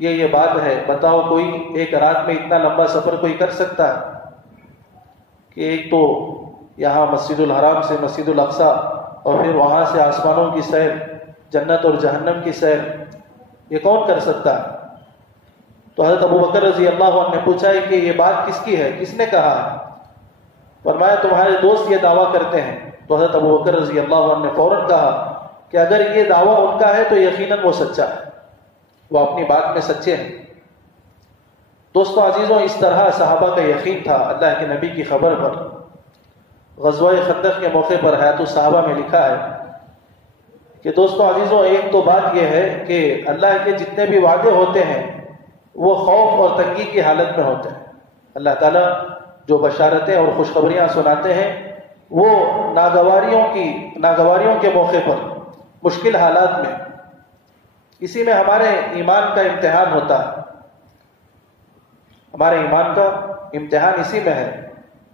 یہ بات ہے، بتاؤ کوئی ایک رات میں اتنا لمبا سفر کوئی کر سکتا ہے کہ ایک تو یہاں مسجد الحرام سے مسجد الاقصی اور پھر وہاں سے آسمانوں کی سیر، جنت اور جہنم کی سیر، یہ کون کر سکتا ہے؟ تو حضرت ابو بکر رضی اللہ عنہ نے پوچھا کہ یہ بات کس کی ہے، کس نے کہا ہے؟ فرمایا تمہارے دوست یہ دعویٰ کرتے ہیں۔ تو حضرت ابو بکر رضی اللہ عنہ نے فوراً کہا کہ اگر یہ دعویٰ ان کا ہے تو یقیناً وہ سچا ہے، وہ اپنی بات میں سچے ہیں۔ دوستو عزیزوں، اس طرح صحابہ کا یقین تھا اللہ کے نبی کی خبر پر۔ غزوہ خندق کے موقع پر حیات الصحابہ میں لکھا ہے کہ دوستو عزیزوں، ایک تو بات یہ ہے کہ اللہ کے جتنے بھی وعدے ہوتے ہیں وہ خوف اور تنگی کی حالت میں ہوتے ہیں۔ اللہ تعالیٰ جو بشارتیں اور خوشخبریاں سناتے ہیں وہ ناگواریوں کے موقع پر، مشکل حالات میں، اسی میں ہمارے ایمان کا امتحان ہوتا ہے۔ ہمارے ایمان کا امتحان اسی میں ہے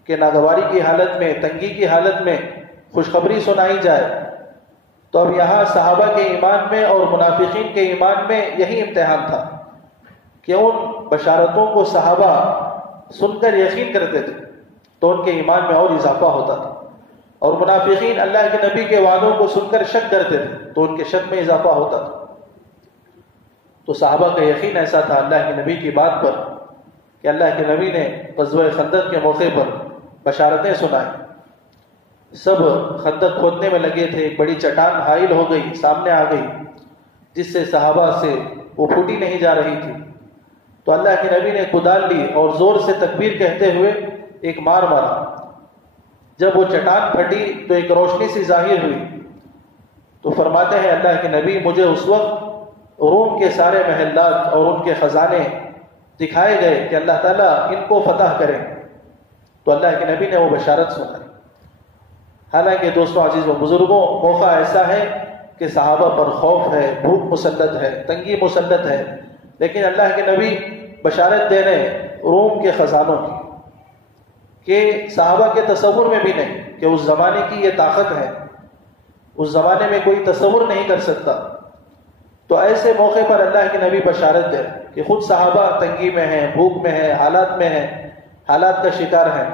کہ ناگواری کی حالت میں، تنگی کی حالت میں خوشخبری سنائی جائے۔ تو اب یہاں صحابہ کے ایمان میں اور منافقین کے ایمان میں یہی امتحان تھا کہ ان بشارتوں کو صحابہ سن کر یقین کرتے تھے تو ان کے ایمان میں اور اضافہ ہوتا تھا، اور منافقین اللہ کے نبی کے وعدوں کو سن کر شک کرتے تھے تو ان کے شک میں اضافہ ہوتا تھا۔ تو صحابہ کا یقین ایسا تھا اللہ کے نبی کی بات پر کہ اللہ کے نبی نے غزوہ خندق کے موقع پر بشارتیں سنائیں۔ سب خندق کھودنے میں لگے تھے، ایک بڑی چٹان حائل ہو گئی، سامنے آ گئی، جس سے صحابہ سے وہ پھوٹی نہیں جا رہی تھی۔ تو اللہ کے نبی نے کدال لی اور زور سے تکبیر کہتے ہوئے ایک مار مارا۔ جب وہ چٹان پھٹی تو ایک روشنی سی ظاہر ہوئی۔ تو فرماتے ہیں اللہ کے نبی، مجھے اس وقت روم کے سارے محلات اور ان کے خزانے دکھائے گئے کہ اللہ تعالیٰ ان کو فتح کرے۔ تو اللہ کے نبی نے وہ بشارت سنائی۔ حالانکہ دوستوں عزیز و بزرگوں، موقع ایسا ہے کہ صحابہ پر خوف ہے، بھوک مسلط ہے، تنگی مسلط ہے، لیکن اللہ کے نبی بشارت دے رہے ہیں روم کے خزانوں کی کہ صحابہ کے تصور میں بھی نہیں کہ اس زمانے کی یہ طاقت ہے، اس زمانے میں کوئی تصور نہیں کر سکتا۔ تو ایسے موقع پر اللہ کے نبی بشارت دے کہ خود صحابہ تنگی میں ہیں، بھوک میں ہیں، حالات میں ہیں، حالات کا شکار ہیں،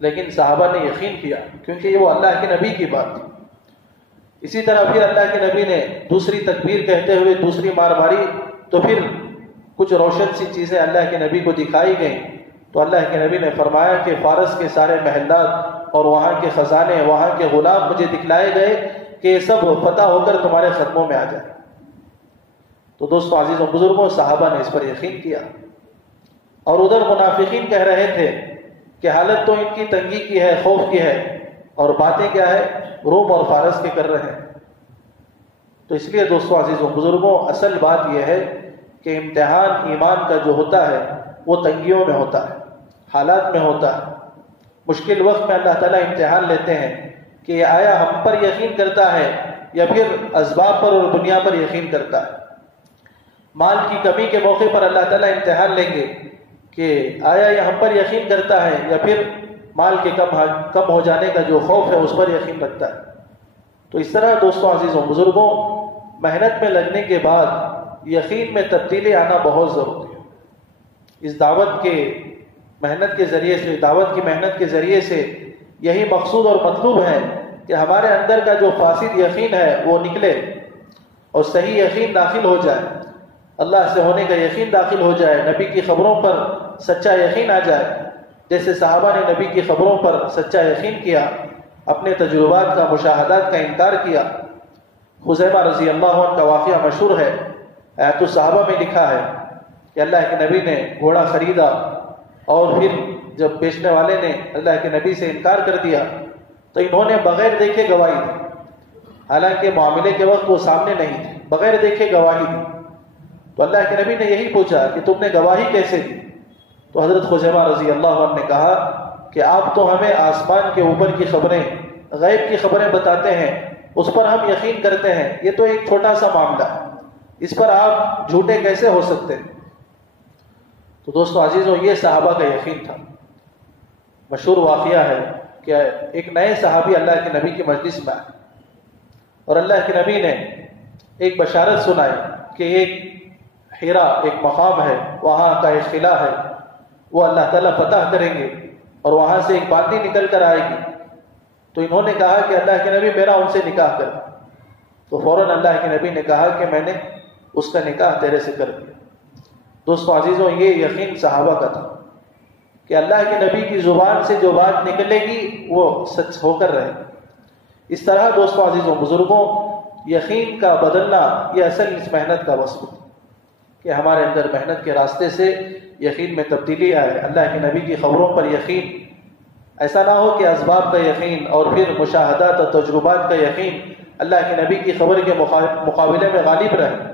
لیکن صحابہ نے یقین کیا کیونکہ یہ وہ اللہ کے نبی کی بات تھی۔ اسی طرح پھر اللہ کے نبی نے دوسری تکبیر کہتے ہوئے دوسری مار ماری تو پھر کچھ روشن سی چیزیں اللہ کے نبی کو دکھائی گئیں۔ تو اللہ کے نبی نے فرمایا کہ فارس کے سارے محلات اور وہاں کے خزانے، وہاں کے غلام مجھے دکھلائے گئے کہ یہ سب فتح ہو کر تمہارے قدموں میں آ جائے۔ تو دوستوں عزیزوں بزرگوں، صحابہ نے اس پر یقین کیا، اور ادھر منافقین کہہ رہے تھے کہ حالت تو ان کی تنگی کی ہے، خوف کی ہے، اور باتیں کیا ہے، روم اور فارس کے کر رہے ہیں۔ تو اس لیے دوستوں عزیزوں بزرگوں، اصل بات یہ ہے کہ امتحان ایمان کا جو ہوتا ہے وہ تنگیوں میں ہوتا ہے، حالات میں ہوتا ہے۔ مشکل وقت میں اللہ تعالیٰ امتحان لیتے ہیں کہ یہ آیا ہم پر یقین کرتا ہے یا پھر اسباب پر اور دنیا پر یقین کرتا ہے۔ مال کی کمی کے موقع پر اللہ تعالیٰ امتحان لیں گے کہ آیا یہ ہم پر یقین کرتا ہے یا پھر مال کے کم ہو جانے کا جو خوف ہے اس پر یقین رکھتا ہے۔ تو اس طرح دوستوں عزیزوں بزرگوں، محنت میں لگنے کے بعد یقین میں تبدیلی آنا بہت ضروری ہے۔ اس دعوت کی محنت کے ذریعے سے یہی مقصود اور مطلوب ہے کہ ہمارے اندر کا جو فاسد یقین ہے وہ نکلے اور صحیح یقین داخل ہو جائے، اللہ سے ہونے کا یقین داخل ہو جائے، نبی کی خبروں پر سچا یقین آ جائے، جیسے صحابہ نے نبی کی خبروں پر سچا یقین کیا، اپنے تجربات کا، مشاہدات کا انکار کیا۔ خزیمہ رضی اللہ عنہ کا واقعہ مشہور ہے، حیات الصحابہ میں لکھا ہے کہ اللہ کے نبی نے گھوڑا خریدا اور پھر جب بیچنے والے نے اللہ کے نبی سے انکار کر دیا تو انہوں نے بغیر دیکھے گواہی دی، حالانکہ معاملے کے وقت وہ سامنے نہیں تھے، بغیر دیکھے گواہی دی۔ تو اللہ کے نبی نے یہی پوچھا کہ تم نے گواہی کیسے دی؟ تو حضرت خزیمہ رضی اللہ عنہ نے کہا کہ آپ تو ہمیں آسمان کے اوپر کی خبریں، غیب کی خبریں بتاتے ہیں، اس پر ہم یقین کرتے ہیں، یہ تو ایک چھوٹا سا معاملہ ہے، اس پر آپ جھوٹے کیسے ہو سکتے ہیں؟ تو دوستو عزیزوں، یہ صحابہ کا یقین تھا۔ مشہور واقعہ ہے کہ ایک نئے صحابی اللہ کے نبی کی مجلس میں آئے اور اللہ کے نبی نے ایک بشارت سنائی کہ ایک حرا ایک مقام ہے، وہاں کا ایک قلعہ ہے، وہ اللہ تعالیٰ فتح کریں گے اور وہاں سے ایک باندی نکل کر آئے گی۔ تو انہوں نے کہا کہ اللہ کے نبی میرا ان سے نکاح کر۔ تو فوراً اللہ کے نبی نے کہا کہ میں نے اس کا نکاح تیرے سے کر دیا۔ دوستو عزیزوں، یہ یقین صحابہ کا تھا کہ اللہ کے نبی کی زبان سے جو بات نکلے گی وہ سچ ہو کر رہے۔ اس طرح دوستو عزیزوں بزرگوں، یقین کا بدلنا یہ اصل اس محنت کا وصف ہے کہ ہمارے اندر محنت کے راستے سے یقین میں تبدیلی آئے، اللہ کے نبی کی خبروں پر یقین۔ ایسا نہ ہو کہ اسباب کا یقین اور پھر مشاہدات اور تجربات کا یقین اللہ کے نبی کی خبر کے مقابلے میں غالب رہے۔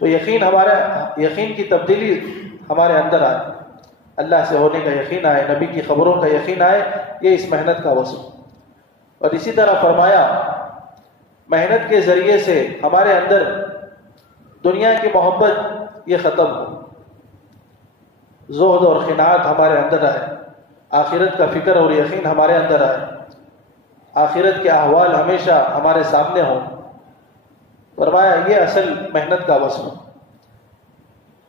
تو یقین کی تبدیلی ہمارے اندر آئے، اللہ سے ہونے کا یقین آئے، نبی کی خبروں کا یقین آئے، یہ اس محنت کا وصف۔ اور اسی طرح فرمایا محنت کے ذریعے سے ہمارے اندر دنیا کی محبت یہ ختم ہو، زہد اور قناعت ہمارے اندر آئے، آخرت کا فکر اور یقین ہمارے اندر آئے، آخرت کے احوال ہمیشہ ہمارے سامنے ہوں۔ فرمایا یہ اصل محنت کا وصف۔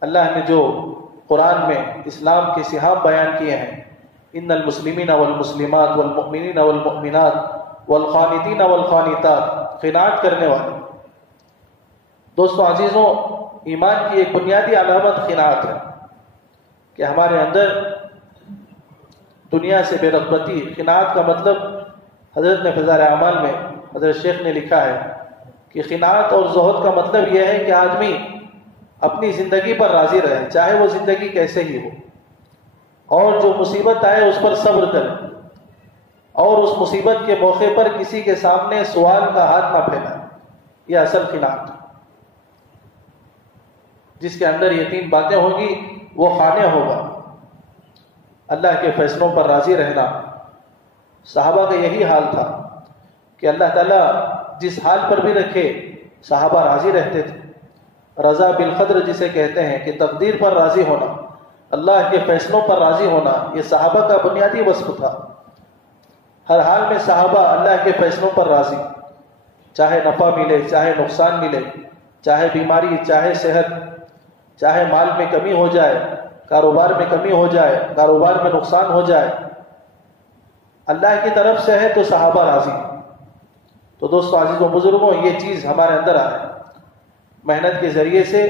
اللہ نے جو قرآن میں اسلام کے سہام بیان کیے ہیں، ان المسلمین والمسلمات والمؤمنین والمؤمنات والقانتین والقانتات، قناعت کرنے والے۔ دوستو عزیزوں، ایمان کی ایک بنیادی علامت قناعت ہے کہ ہمارے اندر دنیا سے بے رغبتی۔ قناعت کا مطلب حضرت نے فضائل اعمال میں حضرت شیخ نے لکھا ہے کہ قناعت اور زہد کا مطلب یہ ہے کہ آدمی اپنی زندگی پر راضی رہے، چاہے وہ زندگی کیسے ہی ہو، اور جو مصیبت آئے اس پر صبر کرے، اور اس مصیبت کے موقع پر کسی کے سامنے سوال کا ہاتھ نہ پھیلائے۔ یہ اصل قناعت ہے۔ جس کے اندر یہ تین باتیں ہوں گی وہ خانع ہوگا۔ اللہ کے فیصلوں پر راضی رہنا، صحابہ کا یہی حال تھا کہ اللہ تعالیٰ جس حال پر بھی رکھے صحابہ راضی رہتے تھے۔ رضا بالقدر جسے کہتے ہیں کہ تقدیر پر راضی ہونا، اللہ کے فیصلوں پر راضی ہونا، یہ صحابہ کا بنیادی وصف تھا۔ ہر حال میں صحابہ اللہ کے فیصلوں پر راضی، چاہے نفع ملے، چاہے نقصان ملے، چاہے بیماری، چاہے صحت، چاہے مال میں کمی ہو جائے، کاروبار میں کمی ہو جائے، کاروبار میں نقصان ہو جائے، اللہ کی طرف سے ہے تو صحابہ راضی۔ تو دوستو عزیزوں بزرگوں، یہ چیز ہمارے اندر آئے، محنت کے ذریعے سے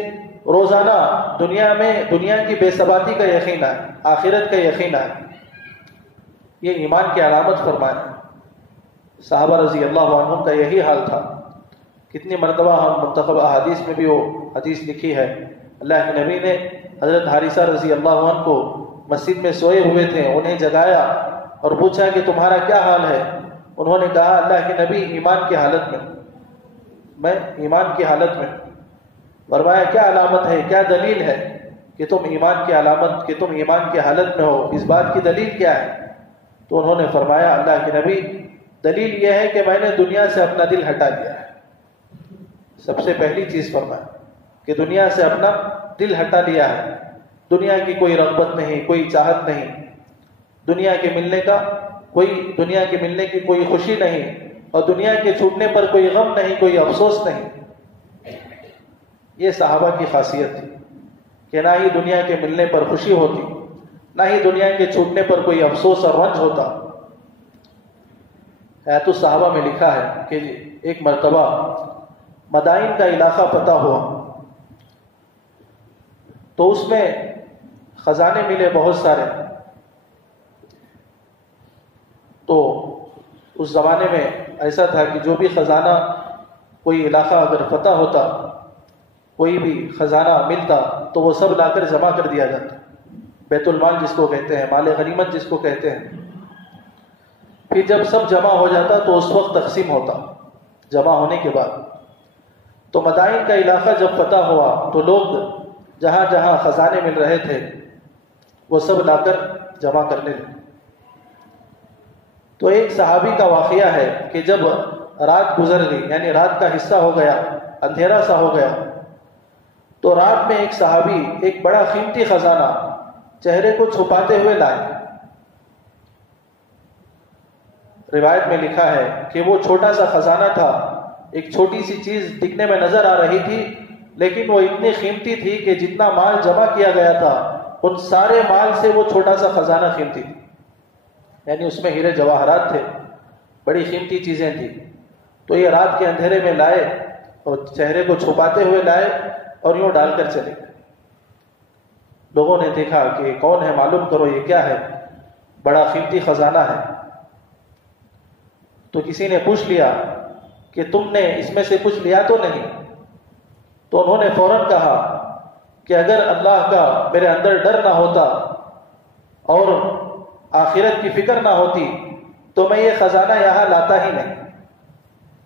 روزانہ دنیا کی بے ثباتی کا یقین آئے، آخرت کا یقین آئے۔ یہ ایمان کی علامت فرمایا۔ صحابہ رضی اللہ عنہم کا یہی حال تھا۔ کتنی مرتبہ ہم منتخب احادیث میں بھی وہ حدیث لکھی ہے، اللہ کے نبی نے حضرت حارثہ رضی اللہ عنہ کو مسجد میں سوئے ہوئے تھے، انہیں جگایا اور پوچھا کہ تمہارا کیا حال ہے؟ انہوں نے کہا اللہ کے نبی ایمان کی حالت میں ایمان کی حالت میں۔ فرمایا کیا علامت ہے، کیا دلیل ہے کہ تم ایمان کی علامت، کہ تم ایمان کی حالت میں ہو، اس بات کی دلیل کیا ہے؟ تو انہوں نے فرمایا اللہ کے نبی دلیل یہ ہے کہ میں نے دنیا سے اپنا دل ہٹا لیا ہے۔ سب سے پہلی چیز فرمایا کہ دنیا سے اپنا دل ہٹا لیا ہے، دنیا کی کوئی رغبت نہیں، کوئی چاہت نہیں، دنیا کے ملنے کی کوئی خوشی نہیں، اور دنیا کے چھوٹنے پر کوئی غم نہیں، کوئی افسوس نہیں۔ یہ صحابہ کی خاصیت تھی کہ نہ ہی دنیا کے ملنے پر خوشی ہوتی، نہ ہی دنیا کے چھوٹنے پر کوئی افسوس اور رنج ہوتا۔ حیات الصحابہ میں لکھا ہے کہ ایک مرتبہ مدائن کا علاقہ فتح ہوا تو اس میں خزانے ملے بہت سارے۔ تو اس زمانے میں ایسا تھا کہ جو بھی خزانہ، کوئی علاقہ اگر فتح ہوتا، کوئی بھی خزانہ ملتا تو وہ سب لا کر جمع کر دیا جاتا، بیت المال جس کو کہتے ہیں، مال غنیمت جس کو کہتے ہیں۔ پھر جب سب جمع ہو جاتا تو اس وقت تقسیم ہوتا۔ جمع ہونے کے بعد تو مدائن کا علاقہ جب فتح ہوا تو لوگ جہاں جہاں خزانے مل رہے تھے وہ سب لا کر جمع کرنے لگے۔ تو ایک صحابی کا واقعہ ہے کہ جب رات گزر گئی، یعنی رات کا حصہ ہو گیا، اندھیرا سا ہو گیا، تو رات میں ایک صحابی ایک بڑا قیمتی خزانہ چہرے کو چھپاتے ہوئے لائے۔ روایت میں لکھا ہے کہ وہ چھوٹا سا خزانہ تھا، ایک چھوٹی سی چیز دکھنے میں نظر آ رہی تھی، لیکن وہ اتنی قیمتی تھی کہ جتنا مال جمع کیا گیا تھا ان سارے مال سے وہ چھوٹا سا خزانہ قیمتی تھی، یعنی اس میں ہیرے جواہرات تھے، بڑی قیمتی چیزیں تھیں۔ تو یہ رات کے اندھیرے میں لائے اور چہرے کو چھپاتے ہوئے لائے اور یوں ڈال کر چلے گئے۔ لوگوں نے دیکھا کہ یہ کون ہے، معلوم کرو یہ کیا ہے، بڑا قیمتی خزانہ ہے۔ تو کسی نے پوچھ لیا کہ تم نے اس میں سے کچھ لیا تو نہیں؟ تو انہوں نے فوراً کہا کہ اگر اللہ کا میرے اندر ڈر نہ ہوتا اور آخرت کی فکر نہ ہوتی تو میں یہ خزانہ یہاں لاتا ہی نہیں،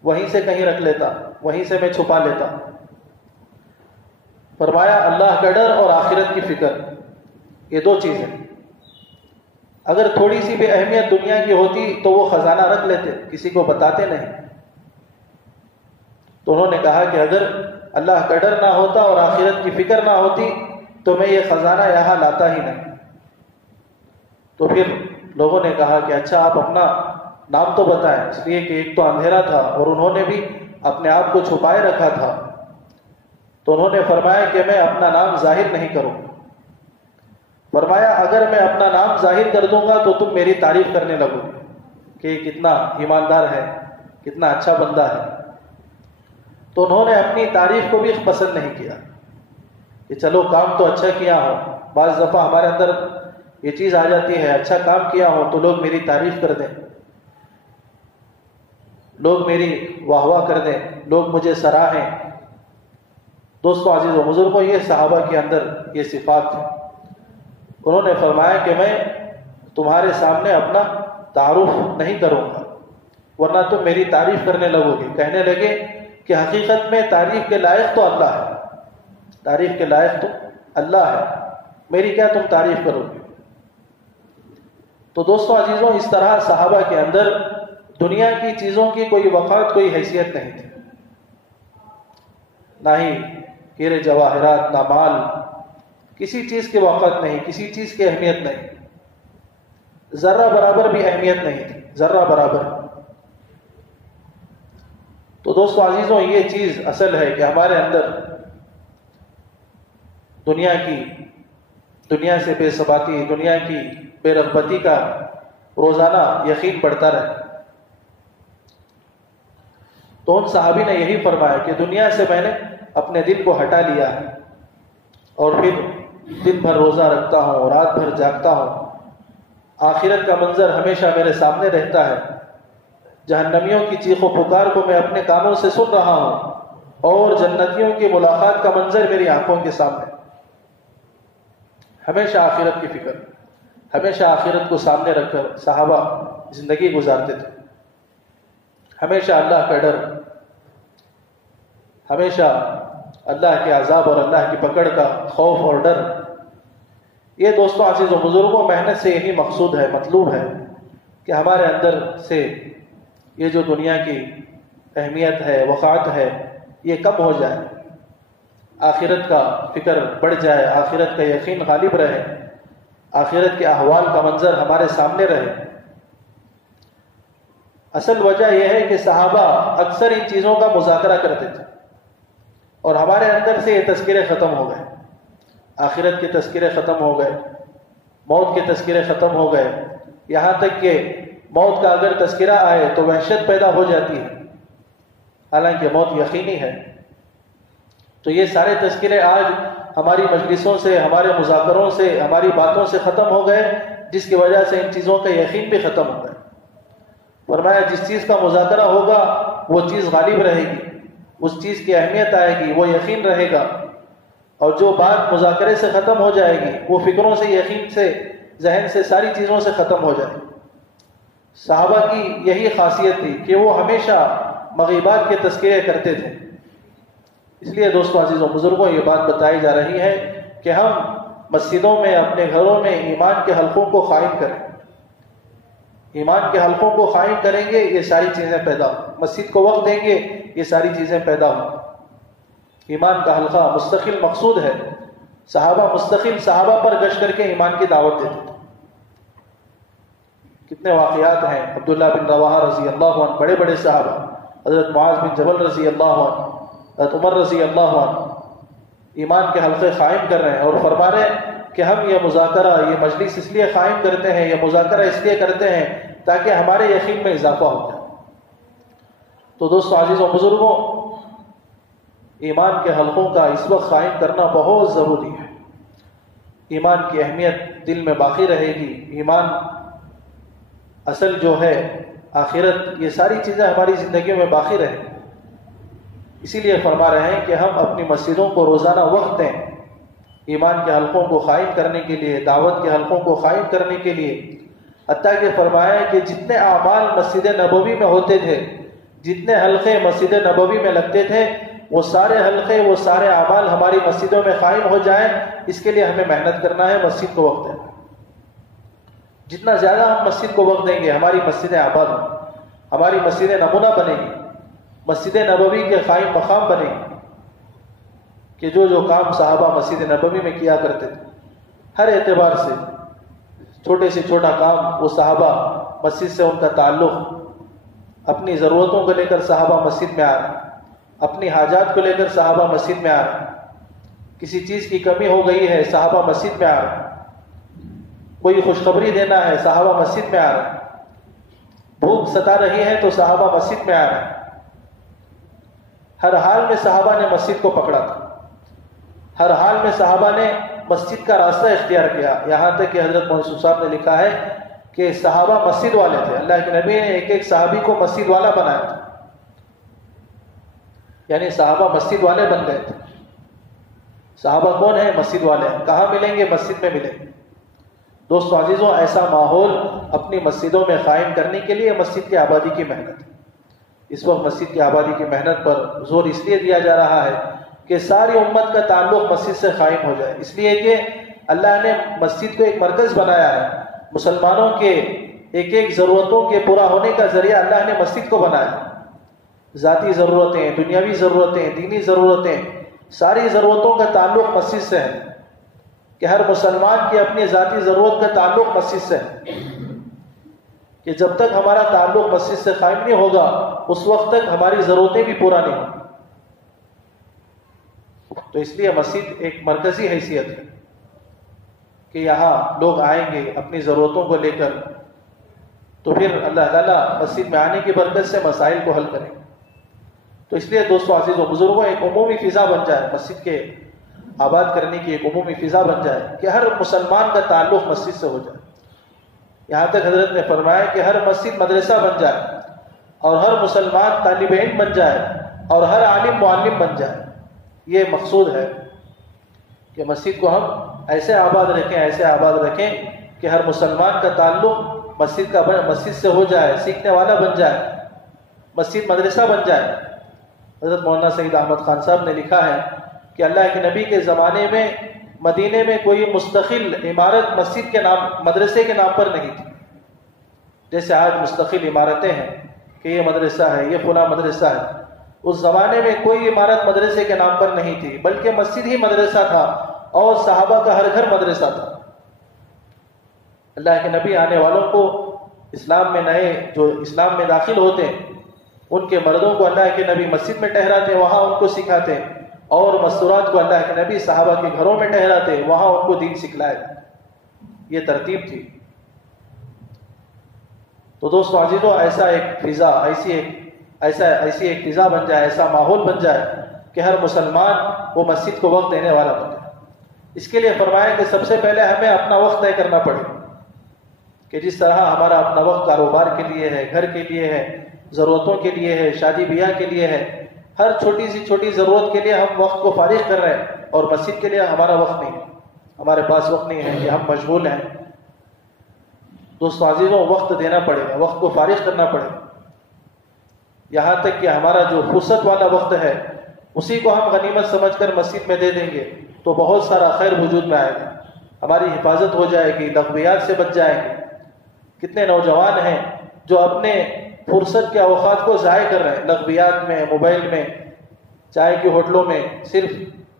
وہیں سے کہیں رکھ لیتا، وہیں سے میں چھپا لیتا۔ فرمایا اللہ کا ڈر اور آخرت کی فکر، یہ دو چیزیں، اگر تھوڑی سی بھی اہمیت دنیا کی ہوتی تو وہ خزانہ رکھ لیتے، کسی کو بتاتے نہیں۔ تو انہوں نے کہا کہ اگر اللہ کا ڈر نہ ہوتا اور آخرت کی فکر نہ ہوتی تو میں یہ خزانہ یہاں لاتا ہی نہیں۔ تو پھر لوگوں نے کہا کہ اچھا آپ اپنا نام تو بتائیں، اس لیے کہ ایک تو اندھیرا تھا اور انہوں نے بھی اپنے آپ کو چھپائے رکھا تھا۔ تو انہوں نے فرمایا کہ میں اپنا نام ظاہر نہیں کروں۔ فرمایا اگر میں اپنا نام ظاہر کر دوں گا تو تم میری تعریف کرنے لگو کہ یہ کتنا ایماندار ہے، کتنا اچھا بندہ ہے۔ تو انہوں نے اپنی تعریف کو بھی پسند نہیں کیا کہ چلو کام تو اچھا کیا ہو، بعض دفعہ ہمارے اندر یہ چیز آ جاتی ہے، اچھا کام کیا ہو تو لوگ میری تعریف کر دیں، لوگ میری واہ واہ کر دیں، لوگ مجھے سراہیں۔ دوستو عزیز و بزرگوں، یہ صحابہ کے اندر یہ صفات تھی۔ انہوں نے فرمایا کہ میں تمہارے سامنے اپنا تعارف نہیں کروں گا ورنہ تم میری تعریف کرنے لگو گے، کہنے لگے کہ حقیقت میں تعریف کے لائق تو اللہ ہے، تعریف کے لائق تو اللہ ہے، میری کیا تم تعریف کرو گے۔ تو دوستو عزیزوں، اس طرح صحابہ کے اندر دنیا کی چیزوں کی کوئی وقعت، کوئی حیثیت نہیں تھی، نہ ہی ہیرے جواہرات، نہ مال، کسی چیز کی وقعت نہیں، کسی چیز کی اہمیت نہیں، ذرہ برابر بھی اہمیت نہیں تھی، ذرہ برابر۔ تو دوستو عزیزوں، یہ چیز اصل ہے کہ ہمارے اندر دنیا سے بے ثباتی، دنیا کی بے رغبتی کا روزانہ یقین بڑھتا رہے۔ تو ان صحابی نے یہی فرمایا کہ دنیا سے میں نے اپنے دل کو ہٹا لیا ہے اور پھر دن بھر روزہ رکھتا ہوں، رات بھر جاگتا ہوں، آخرت کا منظر ہمیشہ میرے سامنے رہتا ہے، جہنمیوں کی چیخ و پکار کو میں اپنے کانوں سے سن رہا ہوں اور جنتیوں کی ملاقات کا منظر میری آنکھوں کے سامنے۔ ہمیشہ آخرت کی فکر، ہمیشہ آخرت کو سامنے رکھ کر صحابہ زندگی گزارتے تھے، ہمیشہ اللہ کا ڈر، ہمیشہ اللہ کے عذاب اور اللہ کی پکڑ کا خوف اور ڈر۔ یہ دوستوں عزیز و بزرگوں، محنت سے یہی مقصود ہے، مطلوب ہے کہ ہمارے اندر سے یہ جو دنیا کی اہمیت ہے، وقعت ہے، یہ کم ہو جائے، آخرت کا فکر بڑھ جائے، آخرت کا یقین غالب رہے، آخرت کے احوال کا منظر ہمارے سامنے رہے۔ اصل وجہ یہ ہے کہ صحابہ اکثر ان چیزوں کا مذاکرہ کرتے تھے اور ہمارے اندر سے یہ تذکرے ختم ہو گئے، آخرت کے تذکرے ختم ہو گئے، موت کے تذکرے ختم ہو گئے، یہاں تک کہ موت کا اگر تذکرہ آئے تو وحشت پیدا ہو جاتی ہے، حالانکہ موت یقینی ہے۔ تو یہ سارے تذکرے آج ہماری مجلسوں سے، ہمارے مذاکروں سے، ہماری باتوں سے ختم ہو گئے، جس کی وجہ سے ان چیزوں کا یقین بھی ختم ہو گیا۔ فرمایا جس چیز کا مذاکرہ ہوگا وہ چیز غالب رہے گی، اس چیز کی اہمیت آئے گی، وہ یقین رہے گا، اور جو بات مذاکرے سے ختم ہو جائے گی وہ فکروں سے، یقین سے، ذہن سے، ساری چیزوں سے ختم ہو جائے گی۔ صحابہ کی یہی خاصیت تھی کہ وہ ہمیشہ مغیبات کے تذکرے کرتے تھے۔ اس لیے دوستو عزیزوں بزرگوں، یہ بات بتائی جا رہی ہے کہ ہم مسجدوں میں، اپنے گھروں میں ایمان کے حلقوں کو قائم کریں، ایمان کے حلقوں کو قائم کریں گے، یہ ساری چیزیں پیدا ہوں، مسجد کو وقت دیں گے، یہ ساری چیزیں پیدا ہوں۔ ایمان کا حلقہ مستقل مقصود ہے، صحابہ مستقل صحابہ پر گشت کر کے ایمان کی دعوت دیتے تھے۔ کتنے واقعات ہیں. عبداللہ بن رواحہ رضی اللہ عنہ، بڑے بڑے صحابہ، حضرت معاذ بن جبل رضی اللہ عنہ، حضرت عمر رضی اللہ عنہ ایمان کے حلقے قائم کر رہے ہیں اور فرما رہے ہیں کہ ہم یہ مذاکرہ، یہ مجلس اس لیے قائم کرتے ہیں، یہ مذاکرہ اس لیے کرتے ہیں تاکہ ہمارے یقین میں اضافہ ہو جائے. تو دوستو عزیز و بزرگوں، ایمان کے حلقوں کا اس وقت قائم کرنا بہت ضروری ہے. ایمان کی اہمیت دل میں باقی رہے گی. ایمان اصل جو ہے، آخرت، یہ ساری چیزیں ہماری زندگیوں میں باقی رہیں. اسی لیے فرما رہے ہیں کہ ہم اپنی مسجدوں کو روزانہ وقت دیں ایمان کے حلقوں کو قائم کرنے کے لیے، دعوت کے حلقوں کو قائم کرنے کے لیے. حتیٰ کہ فرمایا کہ جتنے اعمال مسجد نبوی میں ہوتے تھے، جتنے حلقے مسجد نبوی میں لگتے تھے، وہ سارے حلقے، وہ سارے اعمال ہماری مسجدوں میں قائم ہو جائیں. اس کے لیے ہمیں محنت کرنا ہے، مسجد کو وقت دینا. جتنا زیادہ ہم مسجد کو وقت دیں گے، ہماری مسجدیں آباد ہوں، ہماری مسجدیں نمونہ بنیں گی، مسجد نبوی کے قائم مقام بنے گی. کہ جو کام صحابہ مسجد نبوی میں کیا کرتے تھے، ہر اعتبار سے چھوٹے سے چھوٹا کام وہ صحابہ مسجد سے ان کا تعلق، اپنی ضرورتوں کو لے کر صحابہ مسجد میں آ رہے ہیں، اپنی حاجات کو لے کر صحابہ مسجد میں آ رہے ہیں. کسی چیز کی کمی ہو گئی ہے، صحابہ مسجد میں آ رہے ہیں. کوئی خوشخبری دینا ہے، صحابہ مسجد میں آ رہے ہیں. بھوک ستا رہی ہے تو صحابہ مسجد میں آ رہے ہیں. ہر حال میں صحابہ نے مسجد کو پکڑا تھا، ہر حال میں صحابہ نے مسجد کا راستہ اختیار کیا. یہاں تک کہ حضرت منصور صاحب نے لکھا ہے کہ صحابہ مسجد والے تھے. اللہ کے نبی نے ایک ایک صحابی کو مسجد والا بنایا تھا، یعنی صحابہ مسجد والے بن گئے تھے. صحابہ کون ہیں؟ مسجد والے ہیں. کہاں ملیں گے؟ مسجد میں ملیں گے. دوستو عزیزوں، ایسا ماحول اپنی مسجدوں میں قائم کرنے کے لیے مسجد کی آبادی کی محنت ہے. اس وقت مسجد کی آبادی کی محنت پر زور اس لیے دیا جا رہا ہے کہ ساری امت کا تعلق مسجد سے قائم ہو جائے. اس لیے کہ اللہ نے مسجد کو ایک مرکز بنایا ہے. مسلمانوں کے ایک ایک ضرورتوں کے پورا ہونے کا ذریعہ اللہ نے مسجد کو بنایا. ذاتی ضرورتیں، دنیاوی ضرورتیں، دینی ضرورتیں، ساری ضرورتوں کا تعلق مسجد سے ہے. کہ ہر مسلمان کی اپنی ذاتی ضرورت کا تعلق مسجد سے ہے. کہ جب تک ہمارا تعلق مسجد سے قائم نہیں ہوگا، اس وقت تک ہماری ضرورتیں بھی پورا نہیں ہوں. تو اس لیے مسجد ایک مرکزی حیثیت ہے کہ یہاں لوگ آئیں گے اپنی ضرورتوں کو لے کر، تو پھر اللہ تعالیٰ مسجد میں آنے کی برکت سے مسائل کو حل کریں. تو اس لیے دوستو عزیز و بزرگوں، ایک عمومی فضا بن جائے، مسجد کے آباد کرنے کی ایک عمومی فضا بن جائے کہ ہر مسلمان کا تعلق مسجد سے ہو جائے. یہاں تک حضرت نے فرمایا کہ ہر مسجد مدرسہ بن جائے، اور ہر مسلمان طالب علم بن جائے، اور ہر عالم معلم بن جائے. یہ مقصود ہے کہ مسجد کو ہم ایسے آباد رکھیں، ایسے آباد رکھیں کہ ہر مسلمان کا تعلق مسجد سے ہو جائے، سیکھنے والا بن جائے، مسجد مدرسہ بن جائے. حضرت مولانا سید احمد خان صاحب نے لکھا ہے کہ اللہ کے نبی کے زمانے میں مدینے میں کوئی مستقل عمارت مسجد کے نام، مدرسے کے نام پر نہیں تھی. جیسے آج مستقل عمارتیں ہیں کہ یہ مدرسہ ہے، یہ فلاں مدرسہ ہے. اس زمانے میں کوئی عمارت مدرسے کے نام پر نہیں تھی، بلکہ مسجد ہی مدرسہ تھا، اور صحابہ کا ہر گھر مدرسہ تھا. اللہ کے نبی آنے والوں کو اسلام میں نئے جو اسلام میں داخل ہوتے ہیں، ان کے مردوں کو اللہ کے نبی مسجد میں ٹھہراتے، وہاں ان کو سکھاتے، اور مستورات کو اللہ کے نبی صحابہ کے گھروں میں ٹھہراتے، وہاں ان کو دین سکھلائے. یہ ترتیب تھی. تو دوستو عزیزو، ایسا ایک فضا، ایسی ایک فضا بن جائے، ایسا ماحول بن جائے کہ ہر مسلمان وہ مسجد کو وقت دینے والا بن جائے. اس کے لیے فرمایا کہ سب سے پہلے ہمیں اپنا وقت طے کرنا پڑے کہ جس طرح ہمارا اپنا وقت کاروبار کے لیے ہے، گھر کے لیے ہے، ضرورتوں کے لیے ہے، شادی بیاہ کے لیے ہے، ہر چھوٹی سی چھوٹی ضرورت کے لیے ہم وقت کو فارغ کر رہے ہیں، اور مسجد کے لیے ہمارا وقت نہیں ہے، ہمارے پاس وقت نہیں ہے کہ ہم مشغول ہیں. دوستو عزیزوں، وقت دینا پڑے گا، وقت کو فارغ کرنا پڑے گا. یہاں تک کہ ہمارا جو فرصت والا وقت ہے، اسی کو ہم غنیمت سمجھ کر مسجد میں دے دیں گے تو بہت سارا خیر وجود میں آئے گا، ہماری حفاظت ہو جائے گی، لغویات سے بچ جائیں گے. کتنے نوجوان ہیں جو اپنے فرصت کے اوقات کو ضائع کر رہے ہیں، لغویات میں، موبائل میں، چائے کی ہوٹلوں میں، صرف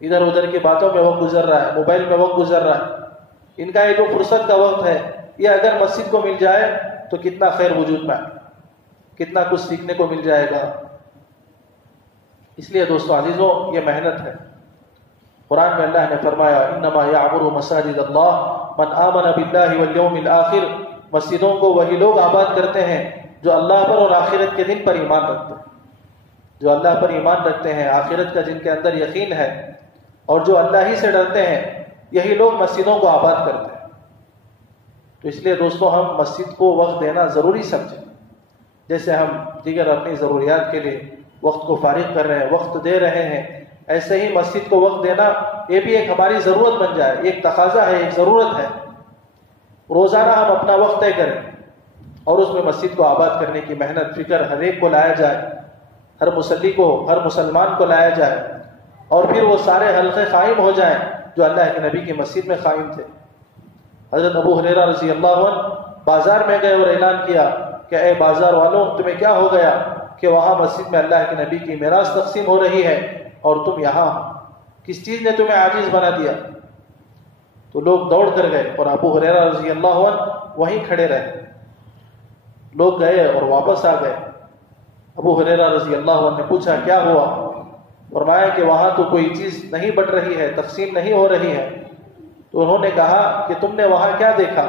ادھر ادھر کی باتوں میں وقت گزر رہا ہے، موبائل میں وقت گزر رہا ہے. ان کا یہ جو فرصت کا وقت ہے، یہ اگر مسجد کو مل جائے تو کتنا خیر وجود میں آئے، کتنا کچھ سیکھنے کو مل جائے گا۔ اس لیے دوستو عزیزوں یہ محنت ہے۔ قرآن میں اللہ نے فرمایا انما یعمر مساجد اللہ من آمن باللہ والیوم الآخر، مسجدوں کو وہی لوگ آباد کرتے ہیں جو اللہ پر اور آخرت کے دن پر ایمان رکھتے ہیں، جو اللہ پر ایمان رکھتے ہیں، آخرت کا جن کے اندر یقین ہے اور جو اللہ ہی سے ڈرتے ہیں، یہی لوگ مسجدوں کو آباد کرتے ہیں۔ تو اس لیے دوستو ہم مسجد کو وقت دینا ضروری سمجھیں، جیسے ہم دیگر اپنی ضروریات کے لیے وقت کو فارغ کر رہے ہیں، وقت دے رہے ہیں، ایسے ہی مسجد کو وقت دینا یہ بھی ایک ہماری ضرورت بن جائے، ایک تقاضا ہے، ایک ضرورت ہے۔ روزانہ ہم اپنا وقت طے کریں اور اس میں مسجد کو آباد کرنے کی محنت فکر ہر ایک کو لایا جائے، ہر مصلی کو، ہر مسلمان کو لایا جائے، اور پھر وہ سارے حلقے قائم ہو جائیں جو اللہ کے نبی کی مسجد میں قائم تھے۔ حضرت ابو ہریرہ رضی اللہ عنہ بازار میں گئے اور اعلان کیا کہ اے بازار والوں، تمہیں کیا ہو گیا کہ وہاں مسجد میں اللہ کے نبی کی میراث تقسیم ہو رہی ہے اور تم یہاں، کس چیز نے تمہیں عاجز بنا دیا؟ تو لوگ دوڑ کر گئے اور ابو ہریرہ رضی اللہ عنہ وہیں کھڑے رہے۔ لوگ گئے اور واپس آ گئے۔ ابو ہریرہ رضی اللہ عنہ نے پوچھا کیا ہوا؟ فرمایا کہ وہاں تو کوئی چیز نہیں بٹ رہی ہے، تقسیم نہیں ہو رہی ہے۔ تو انہوں نے کہا کہ تم نے وہاں کیا دیکھا؟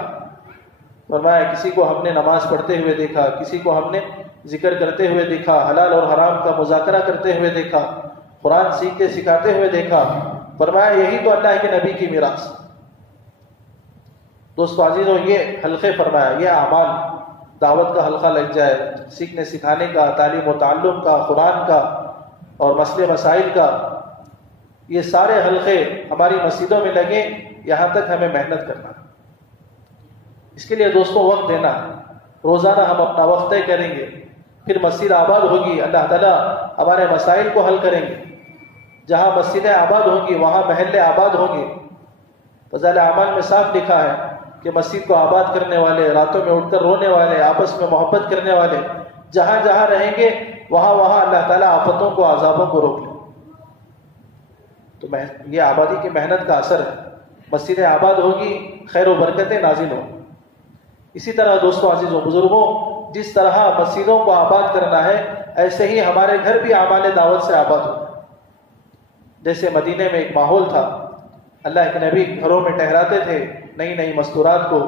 فرمایا کسی کو ہم نے نماز پڑھتے ہوئے دیکھا، کسی کو ہم نے ذکر کرتے ہوئے دیکھا، حلال اور حرام کا مذاکرہ کرتے ہوئے دیکھا، قرآن سیکھ کے سکھاتے ہوئے دیکھا۔ فرمایا یہی تو اللہ کے نبی کی میراث۔ دوستو عزیزوں یہ حلقے فرمایا، یہ اعمال، دعوت کا حلقہ لگ جائے، سیکھنے سکھانے کا، تعلیم و تعلم کا، قرآن کا اور مسئلے مسائل کا، یہ سارے حلقے ہماری مسجدوں میں لگیں، یہاں تک ہمیں محنت کرنا ہے۔ اس کے لیے دوستوں وقت دینا ہے، روزانہ ہم اپنا وقت طے کریں گے، پھر مسجد آباد ہوگی، اللہ تعالیٰ ہمارے مسائل کو حل کریں گے۔ جہاں مسجدیں آباد ہوں گی وہاں محلے آباد ہوں گے۔ فضائل اعمال میں صاف لکھا ہے کہ مسجد کو آباد کرنے والے، راتوں میں اٹھ کر رونے والے، آپس میں محبت کرنے والے جہاں جہاں رہیں گے وہاں وہاں اللہ تعالیٰ آفتوں کو، عذابوں کو روک لیں۔ تو یہ آبادی کی محنت کا اثر ہے۔ مسجدیں آباد ہوگی، خیر و برکتیں نازل ہوں۔ اسی طرح دوستوں عزیزوں بزرگوں، جس طرح مسجدوں کو آباد کرنا ہے ایسے ہی ہمارے گھر بھی اعمال دعوت سے آباد ہوں۔ جیسے مدینے میں ایک ماحول تھا، اللہ کے نبی گھروں میں ٹہراتے تھے، نئی نئی مستورات کو،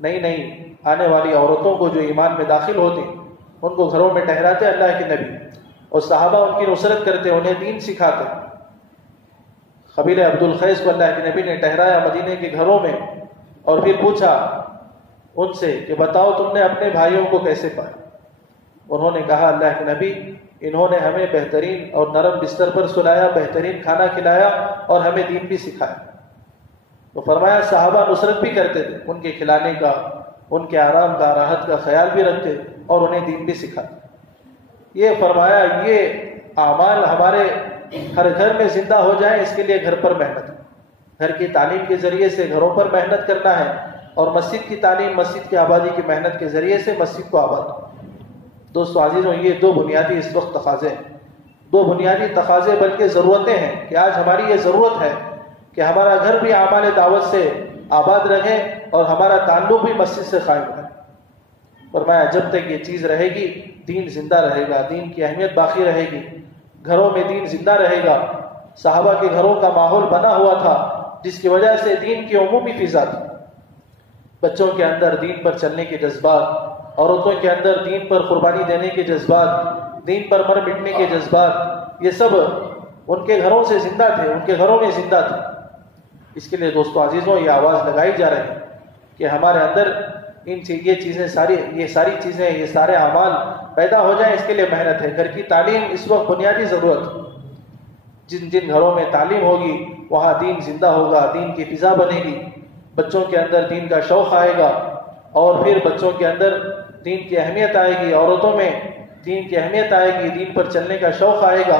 نئی نئی آنے والی عورتوں کو جو ایمان میں داخل ہوتی ان کو گھروں میں ٹہراتے اللہ کے نبی، اور صحابہ ان کی نصرت کرتے، انہیں دین سکھاتے۔ قبیلہ عبد القیس کو اللہ کے نبی نے ٹہرایا مدینے کے گھروں میں، اور پھر پوچھا ان سے کہ بتاؤ تم نے اپنے بھائیوں کو کیسے پایا؟ انہوں نے کہا اللہ کے نبی انہوں نے ہمیں بہترین اور نرم بستر پر سلایا، بہترین کھانا کھلایا اور ہمیں دین بھی سکھایا۔ تو فرمایا صحابہ نصرت بھی کرتے تھے، ان کے کھلانے کا، ان کے آرام کا، راحت کا خیال بھی رکھتے اور انہیں دین بھی سکھاتے۔ یہ فرمایا یہ اعمال ہمارے ہر گھر میں زندہ ہو جائیں، اس کے لیے گھر پر محنت، گھر کی تعلیم کے ذریعے سے گھروں پر محنت کرنا ہے، اور مسجد کی تعلیم، مسجد کی آبادی کی محنت کے ذریعے سے مسجد کو آباد۔ دوستو عزیزوں یہ دو بنیادی اس وقت تقاضے ہیں، دو بنیادی تقاضے بلکہ ضرورتیں ہیں کہ آج ہماری یہ ضرورت ہے کہ ہمارا گھر بھی اعمال دعوت سے آباد رہے اور ہمارا تعلق بھی مسجد سے قائم رہے۔ فرمایا جب تک یہ چیز رہے گی دین زندہ رہے گا، دین کی اہمیت باقی رہے گی، گھروں میں دین زندہ رہے گا۔ صحابہ کے گھروں کا ماحول بنا ہوا تھا جس کی وجہ سے دین کی عمومی فضا تھی۔ بچوں کے اندر دین پر چلنے کے جذبات، عورتوں کے اندر دین پر قربانی دینے کے جذبات، دین پر مر مٹنے کے جذبات، یہ سب ان کے گھروں سے زندہ تھے، ان کے گھروں میں زندہ تھے۔ اس کے لیے دوستو عزیزوں یہ آواز لگائی جا رہی ہے کہ ہمارے اندر یہ چیزیں یہ ساری چیزیں، یہ سارے اعمال پیدا ہو جائیں، اس کے لیے محنت ہے۔ گھر کی تعلیم اس وقت بنیادی ضرورت ہے۔ جن جن گھروں میں تعلیم ہوگی وہاں دین زندہ ہوگا، دین کی فضا بنے گی، بچوں کے اندر دین کا شوق آئے گا، اور پھر بچوں کے اندر دین کی اہمیت آئے گی، عورتوں میں دین کی اہمیت آئے گی، دین پر چلنے کا شوق آئے گا،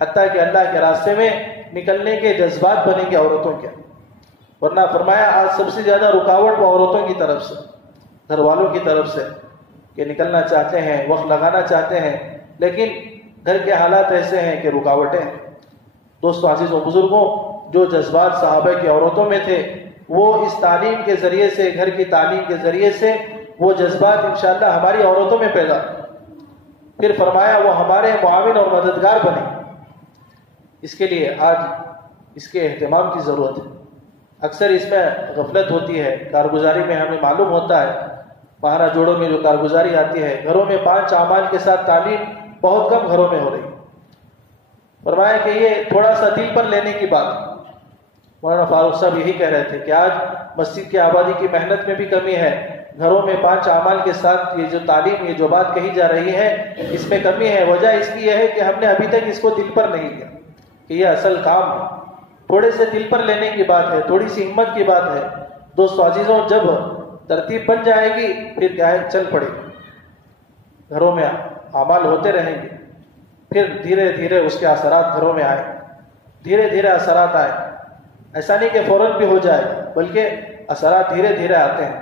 حتیٰ کہ اللہ کے راستے میں نکلنے کے جذبات بنیں گے عورتوں کے۔ ورنہ فرمایا آج سب سے زیادہ رکاوٹ وہ عورتوں کی طرف سے، گھر والوں کی طرف سے، کہ نکلنا چاہتے ہیں، وقت لگانا چاہتے ہیں، لیکن گھر کے حالات ایسے ہیں کہ رکاوٹیں ہیں۔ دوستو عزیزوں بزرگوں، جو جذبات صحابہ کی عورتوں میں تھے وہ اس تعلیم کے ذریعے سے، گھر کی تعلیم کے ذریعے سے وہ جذبات انشاءاللہ ہماری عورتوں میں پیدا، پھر فرمایا وہ ہمارے معاون اور مددگار بنے۔ اس کے لیے آج اس کے اہتمام کی ضرورت ہے۔ اکثر اس میں غفلت ہوتی ہے، کارگزاری میں ہمیں معلوم ہوتا ہے، ماہانہ جوڑوں میں جو کارگزاری آتی ہے، گھروں میں 5 اعمال کے ساتھ تعلیم بہت کم گھروں میں ہو رہی ہے۔ فرمایا کہ یہ تھوڑا سا دل پر لینے کی بات ہے۔ مولانا فاروق صاحب یہی کہہ رہے تھے کہ آج مسجد کی آبادی کی محنت میں بھی کمی ہے، گھروں میں 5 اعمال کے ساتھ یہ جو تعلیم، یہ جو بات کہی جا رہی ہے، اس میں کمی ہے۔ وجہ اس کی یہ ہے کہ ہم نے ابھی تک اس کو دل پر نہیں لیا کہ یہ اصل کام ہے۔ تھوڑے سے دل پر لینے کی بات ہے، تھوڑی سی ہمت کی بات ہے۔ دوستو عزیزوں، جب ترتیب بن جائے گی پھر کیا ہے، چل پڑے گی، گھروں میں اعمال ہوتے رہیں گے، پھر دھیرے دھیرے اس کے اثرات گھروں میں آئے، دھیرے دھیرے اثرات آئے۔ ایسا نہیں کہ فوراً بھی ہو جائے، بلکہ اثرات دھیرے دھیرے آتے ہیں،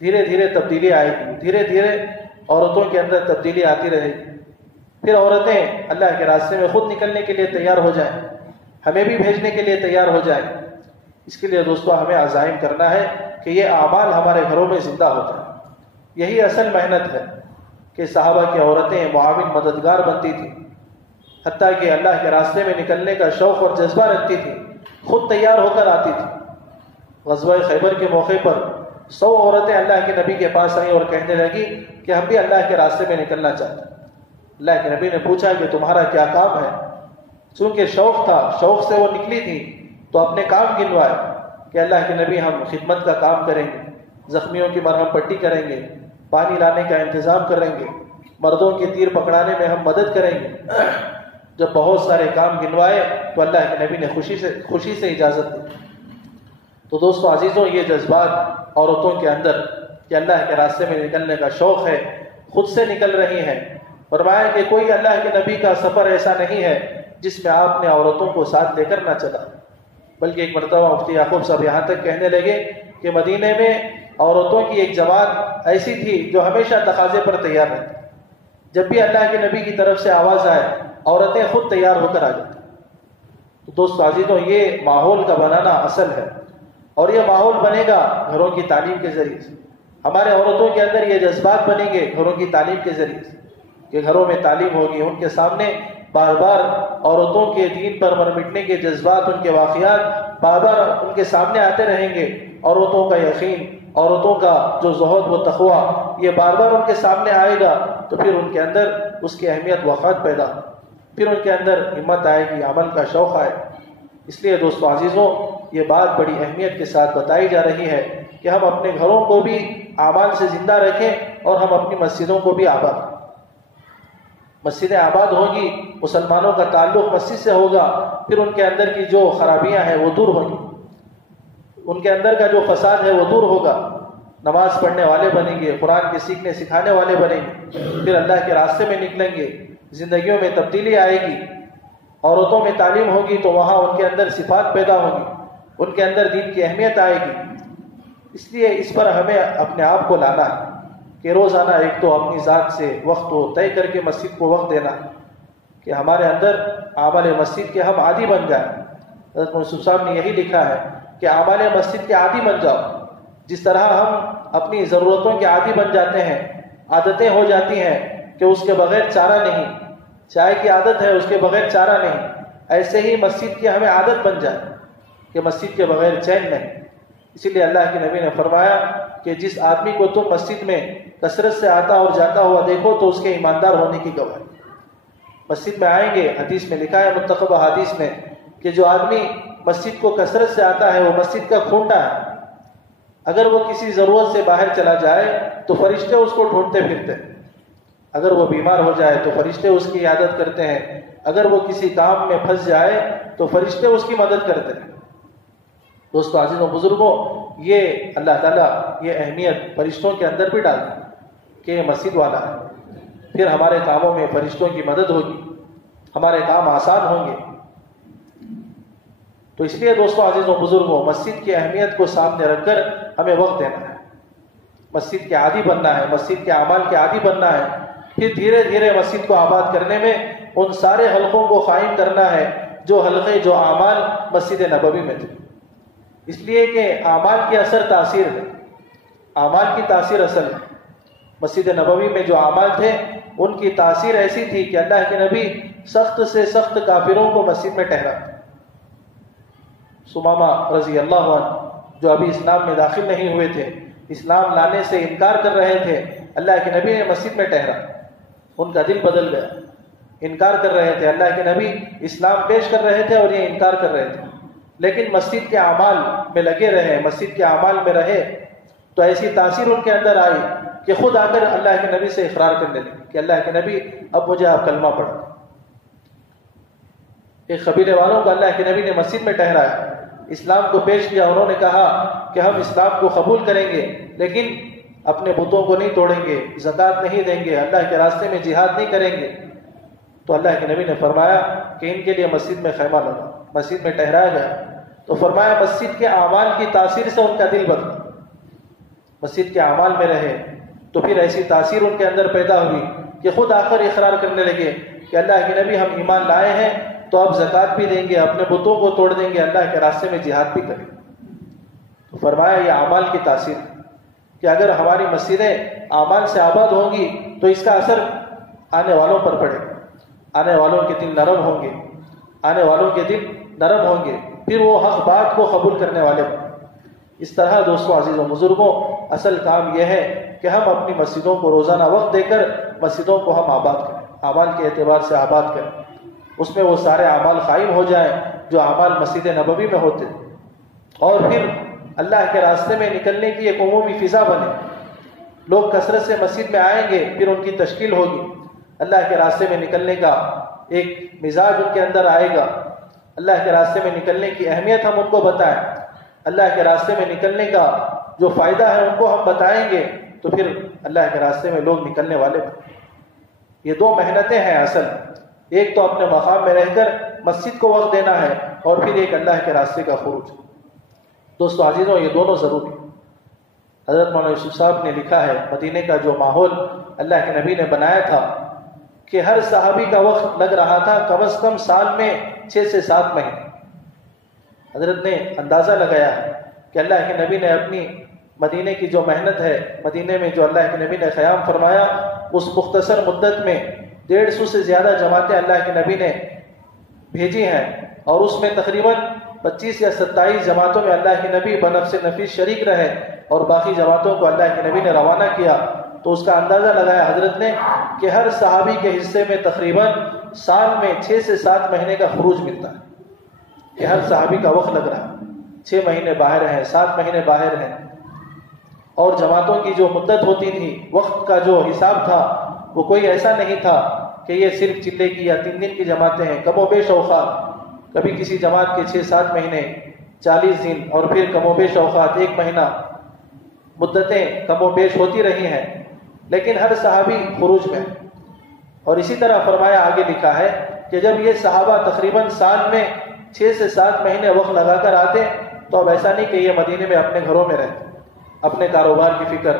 دھیرے دھیرے تبدیلی آئے گی، دھیرے دھیرے عورتوں کے اندر تبدیلی آتی رہے گی۔ پھر عورتیں اللہ کے راستے میں خود نکلنے کے لیے تیار ہو جائیں، ہمیں بھی بھیجنے کے لیے تیار ہو جائیں۔ اس کے لیے دوستو ہمیں عزائم کرنا ہے کہ یہ اعمال ہمارے گھروں میں زندہ ہوتا ہے۔ یہی اصل محنت ہے کہ صحابہ کی عورتیں معاون مددگار بنتی تھیں، حتیٰ کہ اللہ کے راستے میں نکلنے کا شوق اور جذبہ رکھتی تھیں، خود تیار ہو کر آتی تھی۔ غزوہ خیبر کے موقع پر 100 عورتیں اللہ کے نبی کے پاس آئیں اور کہنے لگی کہ ہم بھی اللہ کے راستے میں نکلنا چاہتے ہیں۔ اللہ کے نبی نے پوچھا کہ تمہارا کیا کام ہے؟ چونکہ شوق تھا، شوق سے وہ نکلی تھی، تو اپنے کام گنوائے کہ اللہ کے نبی ہم خدمت کا کام کریں گے، زخمیوں کی مرہم پٹی کریں گے، پانی لانے کا انتظام کریں گے، مردوں کے تیر پکڑانے میں ہم مدد کریں گے۔ جب بہت سارے کام گنوائے تو اللہ کے نبی نے خوشی سے اجازت دی۔ تو دوستو عزیزوں، یہ جذبات عورتوں کے اندر کہ اللہ کے راستے میں نکلنے کا شوق ہے، خود سے نکل رہی ہیں۔ فرمایا کہ کوئی اللہ کے نبی کا سفر ایسا نہیں ہے جس میں آپ نے عورتوں کو ساتھ لے کر نہ چلا، بلکہ ایک مرتبہ مفتی یعقوب صاحب یہاں تک کہنے لگے کہ مدینے میں عورتوں کی ایک جماعت ایسی تھی جو ہمیشہ تقاضے پر تیار رہتی، جب بھی اللہ کے نبی کی طرف سے آواز آئے عورتیں خود تیار ہو کر آ جاتی۔ تو دوستو عزیزوں، یہ ماحول کا بنانا اصل ہے، اور یہ ماحول بنے گا گھروں کی تعلیم کے ذریعے سے۔ ہمارے عورتوں کے اندر یہ جذبات بنیں گے گھروں کی تعلیم کے ذریعے سے، کہ گھروں میں تعلیم ہوگی، ان کے سامنے بار بار عورتوں کے دین پر مر مٹنے کے جذبات، ان کے واقعات بار بار ان کے سامنے آتے رہیں گے۔ عورتوں کا یقین، عورتوں کا جو زہد و تقوی، یہ بار بار ان کے سامنے آئے گا، تو پھر ان کے اندر اس کی اہمیت وقت پیدا، پھر ان کے اندر ہمت آئے گی، عمل کا شوق آئے۔ اس لیے دوستو عزیزوں، یہ بات بڑی اہمیت کے ساتھ بتائی جا رہی ہے کہ ہم اپنے گھروں کو بھی اعمال سے زندہ رکھیں، اور ہم اپنی مسجدوں کو بھی آباد رکھیں۔ مسجدیں آباد ہوگی، مسلمانوں کا تعلق مسجد سے ہوگا، پھر ان کے اندر کی جو خرابیاں ہیں وہ دور ہوں گی، ان کے اندر کا جو فساد ہے وہ دور ہوگا، نماز پڑھنے والے بنیں گے، قرآن کے سیکھنے سکھانے والے بنیں گے، پھر اللہ کے راستے میں نکلیں گے، زندگیوں میں تبدیلی آئے گی۔ عورتوں میں تعلیم ہوگی تو وہاں ان کے اندر صفات پیدا ہوں گی، ان کے اندر دین کی اہمیت آئے گی۔ اس لیے اس پر ہمیں اپنے آپ کو لانا ہے کہ روزانہ ایک تو اپنی ذات سے وقت کو طے کر کے مسجد کو وقت دینا، کہ ہمارے اندر اعمال مسجد کے ہم عادی بن جائیں۔ حضرت منصور صاحب نے یہی لکھا ہے کہ اعمال مسجد کے عادی بن جاؤ۔ جس طرح ہم اپنی ضرورتوں کے عادی بن جاتے ہیں، عادتیں ہو جاتی ہیں کہ اس کے بغیر چارہ نہیں، چائے کی عادت ہے اس کے بغیر چارہ نہیں، ایسے ہی مسجد کی ہمیں عادت بن جائے کہ مسجد کے بغیر چین نہیں۔ اسی لیے اللہ کے نبی نے فرمایا کہ جس آدمی کو تم مسجد میں کثرت سے آتا اور جاتا ہوا دیکھو تو اس کے ایماندار ہونے کی گواہی۔ مسجد میں آئیں گے، حدیث میں لکھا ہے، متقبہ حدیث میں، کہ جو آدمی مسجد کو کثرت سے آتا ہے وہ مسجد کا کھونٹا ہے۔ اگر وہ کسی ضرورت سے باہر چلا جائے تو فرشتے اس کو ڈھونڈتے پھرتے ہیں، اگر وہ بیمار ہو جائے تو فرشتے اس کی عیادت کرتے ہیں، اگر وہ کسی کام میں پھنس جائے تو فرشتے اس کی مدد کرتے ہیں۔ دوستو عزیزوں بزرگوں، یہ اللہ تعالیٰ یہ اہمیت فرشتوں کے اندر بھی ڈال دی کہ یہ مسجد والا ہے، پھر ہمارے کاموں میں فرشتوں کی مدد ہوگی، ہمارے کام آسان ہوں گے۔ تو اس لیے دوستو عزیزوں بزرگوں، مسجد کی اہمیت کو سامنے رکھ کر ہمیں وقت دینا ہے، مسجد کے عادی بننا ہے، مسجد کے اعمال کے عادی بننا ہے، پھر دھیرے دھیرے مسجد کو آباد کرنے میں ان سارے حلقوں کو قائم کرنا ہے جو حلقے، جو اعمال مسجد نبوی میں تھے۔ اس لیے کہ اعمال کی اثر تاثیر ہے، اعمال کی تاثیر اصل ہے۔ مسجد نبوی میں جو اعمال تھے ان کی تاثیر ایسی تھی کہ اللہ کے نبی سخت سے سخت کافروں کو مسجد میں ٹھہراتے. سمامہ رضی اللہ عنہ جو ابھی اسلام میں داخل نہیں ہوئے تھے، اسلام لانے سے انکار کر رہے تھے، اللہ کے نبی نے مسجد میں ٹھہرا. ان کا دل بدل گیا، انکار کر رہے تھے. اللہ کے نبی اسلام پیش کر رہے تھے اور یہ انکار کر رہے تھے، لیکن مسجد کے اعمال میں لگے رہے، مسجد کے اعمال میں رہے تو ایسی تاثیر ان کے اندر آئی کہ خود آ کر اللہ کے نبی سے اقرار کرنے لگے کہ اللہ کے نبی اب مجھے آپ کلمہ پڑھا. ایک قبیلے والوں کو اللہ کے نبی نے مسجد میں ٹھہرایا، اسلام کو پیش کیا. انہوں نے کہا کہ ہم اسلام کو قبول کریں گے لیکن اپنے بتوں کو نہیں توڑیں گے، زکوٰۃ نہیں دیں گے، اللہ کے راستے میں جہاد نہیں کریں گے. تو اللہ کے نبی نے فرمایا کہ ان کے لیے مسجد میں خیمہ لگا، مسجد میں ٹھہرایا گیا. تو فرمایا مسجد کے اعمال کی تاثیر سے ان کا دل بدلا، مسجد کے اعمال میں رہے تو پھر ایسی تاثیر ان کے اندر پیدا ہوئی کہ خود آ کر اقرار کرنے لگے کہ اللہ کے نبی ہم ایمان لائے ہیں تو اب زکوٰۃ بھی دیں گے، اپنے بتوں کو توڑ دیں گے، اللہ کے راستے میں جہاد بھی کریں گے. تو فرمایا یہ اعمال کی تاثیر کہ اگر ہماری مسجدیں اعمال سے آباد ہوں گی تو اس کا اثر آنے والوں پر پڑے گا، آنے والوں کے دل نرم ہوں گے، آنے والوں کے دل نرم ہوں گے، پھر وہ حق بات کو قبول کرنے والے ہوں. اس طرح دوستوں، عزیزوں، بزرگوں، اصل کام یہ ہے کہ ہم اپنی مسجدوں کو روزانہ وقت دے کر مسجدوں کو ہم آباد کریں، اعمال کے اعتبار سے آباد کریں. اس میں وہ سارے اعمال قائم ہو جائیں جو اعمال مسجد نبوی میں ہوتے تھے، اور پھر اللہ کے راستے میں نکلنے کی ایک عمومی فضا بنے. لوگ کثرت سے مسجد میں آئیں گے، پھر ان کی تشکیل ہوگی، اللہ کے راستے میں نکلنے کا ایک مزاج ان کے اندر آئے گا. اللہ کے راستے میں نکلنے کی اہمیت ہم ان کو بتائیں، اللہ کے راستے میں نکلنے کا جو فائدہ ہے ان کو ہم بتائیں گے تو پھر اللہ کے راستے میں لوگ نکلنے والے بنے. یہ دو محنتیں ہیں اصل، ایک تو اپنے مقام میں رہ کر مسجد کو وقت دینا ہے اور پھر ایک اللہ کے راستے کا خروج. دوستو عزیزوں، یہ دونوں ضروری. حضرت مولانا یوسف صاحب نے لکھا ہے مدینے کا جو ماحول اللہ کے نبی نے بنایا تھا کہ ہر صحابی کا وقت لگ رہا تھا کم از کم سال میں 6 سے 7 مہینے. حضرت نے اندازہ لگایا کہ اللہ کے نبی نے اپنی مدینے کی جو محنت ہے، مدینے میں جو اللہ کے نبی نے قیام فرمایا، اس مختصر مدت میں 150 سے زیادہ جماعتیں اللہ کے نبی نے بھیجی ہیں، اور اس میں تقریباً 25 یا 27 جماعتوں میں اللہ کے نبی بنفس نفیس شریک رہے اور باقی جماعتوں کو اللہ کے نبی نے روانہ کیا. تو اس کا اندازہ لگایا حضرت نے کہ ہر صحابی کے حصے میں تقریباً سال میں 6 سے 7 مہینے کا خروج ملتا ہے، کہ ہر صحابی کا وقت لگ رہا ہے، 6 مہینے باہر ہیں، 7 مہینے باہر ہیں. اور جماعتوں کی جو مدت ہوتی تھی، وقت کا جو حساب تھا، وہ کوئی ایسا نہیں تھا کہ یہ صرف چلے کی یا 3 دن کی جماعتیں ہیں. کم و بیش اوقات کبھی کسی جماعت کے 6-7 مہینے، 40 دن، اور پھر کم و بیش اوقات 1 مہینہ، مدتیں کم و بیش ہوتی رہی ہیں، لیکن ہر صحابی خروج میں. اور اسی طرح فرمایا، آگے لکھا ہے کہ جب یہ صحابہ تقریباً سال میں 6 سے 7 مہینے وقت لگا کر آتے تو اب ایسا نہیں کہ یہ مدینے میں اپنے گھروں میں رہتے، اپنے کاروبار کی فکر.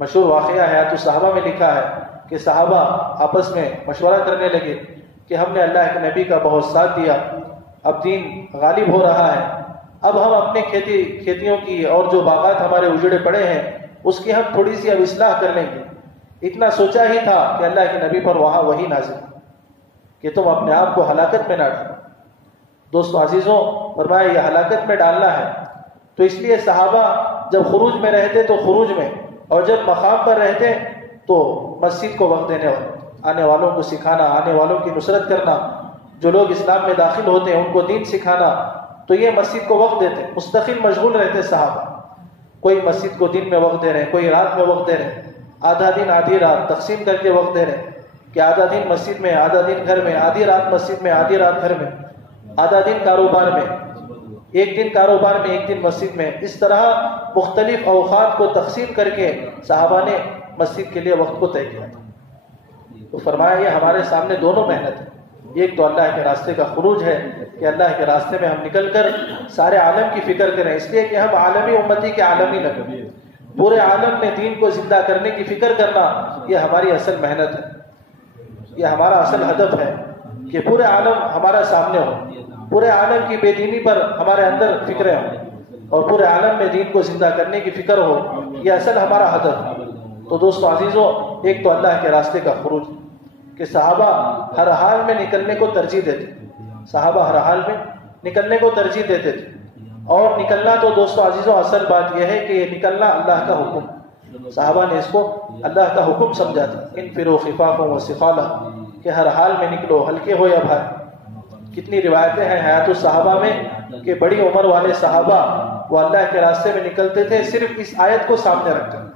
مشہور واقعہ حیات الصحابہ میں لکھا ہے کہ صحابہ آپس میں مشورہ کرنے لگے کہ ہم نے اللہ کے نبی کا بہت ساتھ دیا، اب دین غالب ہو رہا ہے، اب ہم اپنے کھیتیوں کی اور جو باغات ہمارے اجڑے پڑے ہیں اس کی ہم تھوڑی سی اب اصلاح کر لیں گے. اتنا سوچا ہی تھا کہ اللہ کے نبی پر وہاں وحی نازل کہ تم اپنے آپ کو ہلاکت میں نہ ڈالو. دوستو عزیزوں، فرمایا یہ ہلاکت میں ڈالنا ہے. تو اس لیے صحابہ جب خروج میں رہتے تو خروج میں، اور جب مقام پر رہتے تو مسجد کو وقت دینے والے، آنے والوں کو سکھانا، آنے والوں کی نصرت کرنا، جو لوگ اسلام میں داخل ہوتے ہیں ان کو دین سکھانا. تو یہ مسجد کو وقت دیتے، مستقل مشغول رہتے صحابہ. کوئی مسجد کو دن میں وقت دے رہے ہیں، کوئی رات میں وقت دے رہے ہیں، آدھا دن آدھی رات تقسیم کر کے وقت دے رہے ہیں کہ آدھا دن مسجد میں، آدھا دن گھر میں، آدھی رات مسجد میں، آدھی رات گھر میں، آدھا دن کاروبار میں، 1 دن کاروبار میں، 1 دن مسجد میں. اس طرح مختلف اوقات کو تقسیم کر کے صحابہ نے مسجد کے لیے وقت کو طے کیا. تو فرمایا یہ ہمارے سامنے دونوں محنت ہے. ایک تو اللہ کے راستے کا خروج ہے کہ اللہ کے راستے میں ہم نکل کر سارے عالم کی فکر کریں، اس لیے کہ ہم عالمی امتی کے عالمی لگے، پورے عالم میں دین کو زندہ کرنے کی فکر کرنا، یہ ہماری اصل محنت ہے، یہ ہمارا اصل ہدف ہے کہ پورے عالم ہمارا سامنے ہو، پورے عالم کی بے دینی پر ہمارے اندر فکریں ہوں اور پورے عالم میں دین کو زندہ کرنے کی فکر ہو. یہ اصل ہمارا ہدف ہے. تو دوستو عزیزوں، ایک تو اللہ کے راستے کا خروج کہ صحابہ ہر حال میں نکلنے کو ترجیح دیتے، صحابہ ہر حال میں نکلنے کو ترجیح دیتے تھے. اور نکلنا تو دوستو عزیزوں اصل بات یہ ہے کہ یہ نکلنا اللہ کا حکم، صحابہ نے اس کو اللہ کا حکم سمجھا تھا. انفروا خفافا وثقالا، کہ ہر حال میں نکلو، ہلکے ہو یا بھاری. کتنی روایتیں ہیں حیات الصحابہ میں کہ بڑی عمر والے صحابہ وہ اللہ کے راستے میں نکلتے تھے صرف اس آیت کو سامنے رکھ کر.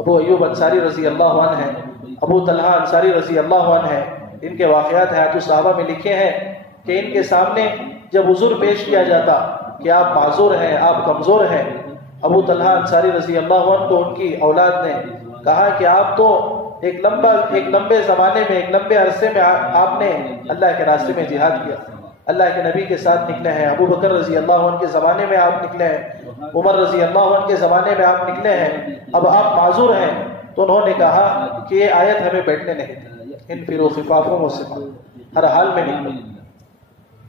ابو ایوب انصاری رضی اللہ عنہ ہیں، ابو طلحہ انصاری رضی اللہ عنہ ہیں، ان کے واقعات حیات الصحابہ میں لکھے ہیں کہ ان کے سامنے جب عذر پیش کیا جاتا کہ آپ معذور ہیں، آپ کمزور ہیں، ابو طلحہ انصاری رضی اللہ عنہ کو ان کی اولاد نے کہا کہ آپ تو ایک لمبے زمانے میں، ایک لمبے عرصے میں آپ نے اللہ کے راستے میں جہاد کیا، اللہ کے نبی کے ساتھ نکلے ہیں. ابو بکر رضی اللہ عنہ کے زمانے میں آپ نکلے ہیں، عمر رضی اللہ عنہ کے زمانے میں آپ نکلے ہیں، اب آپ معذور ہیں. تو انہوں نے کہا کہ یہ آیت ہمیں بیٹھنے نہیں دی. انفروا خفافا وثقالا، ہر حال میں نکلو.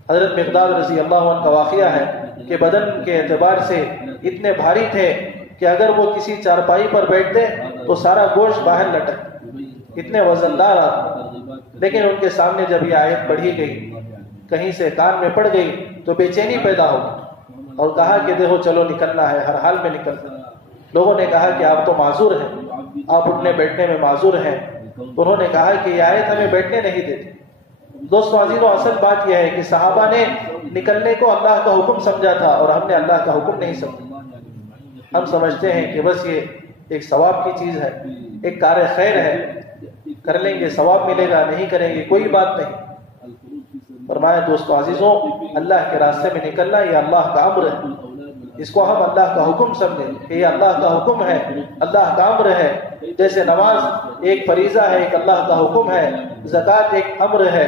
حضرت مقداد رضی اللہ عنہ کا واقعہ ہے کہ بدن کے اعتبار سے اتنے بھاری تھے کہ اگر وہ کسی چارپائی پر بیٹھتے تو سارا گوشت باہر لٹک، اتنے وزندار آتے. لیکن ان کے سامنے جب یہ آیت پڑھی گئی، کہیں سے کان میں پڑ گئی تو بے چینی پیدا ہو اور کہا کہ دیکھو چلو نکلنا ہے، ہر حال میں نکلنا. لوگوں نے کہا کہ آپ تو معذور ہیں، آپ اٹھنے بیٹھنے میں معذور ہیں. انہوں نے کہا کہ یہ آیت ہمیں بیٹھنے نہیں دیتی. دوستو عزیزوں، اصل بات یہ ہے کہ صحابہ نے نکلنے کو اللہ کا حکم سمجھا تھا اور ہم نے اللہ کا حکم نہیں سمجھا. ہم سمجھتے ہیں کہ بس یہ ایک ثواب کی چیز ہے، ایک کار خیر ہے، کر لیں گے ثواب ملے گا، نہیں کریں گے کوئی بات نہیں. فرمایا دوستو عزیزوں، اللہ کے راستے میں نکلنا یہ اللہ کا امر ہے، اس کو ہم اللہ کا حکم سمجھیں کہ یہ اللہ کا حکم ہے، اللہ کا امر ہے. جیسے نماز ایک فریضہ ہے، ایک اللہ کا حکم ہے، زکوٰۃ ایک امر ہے،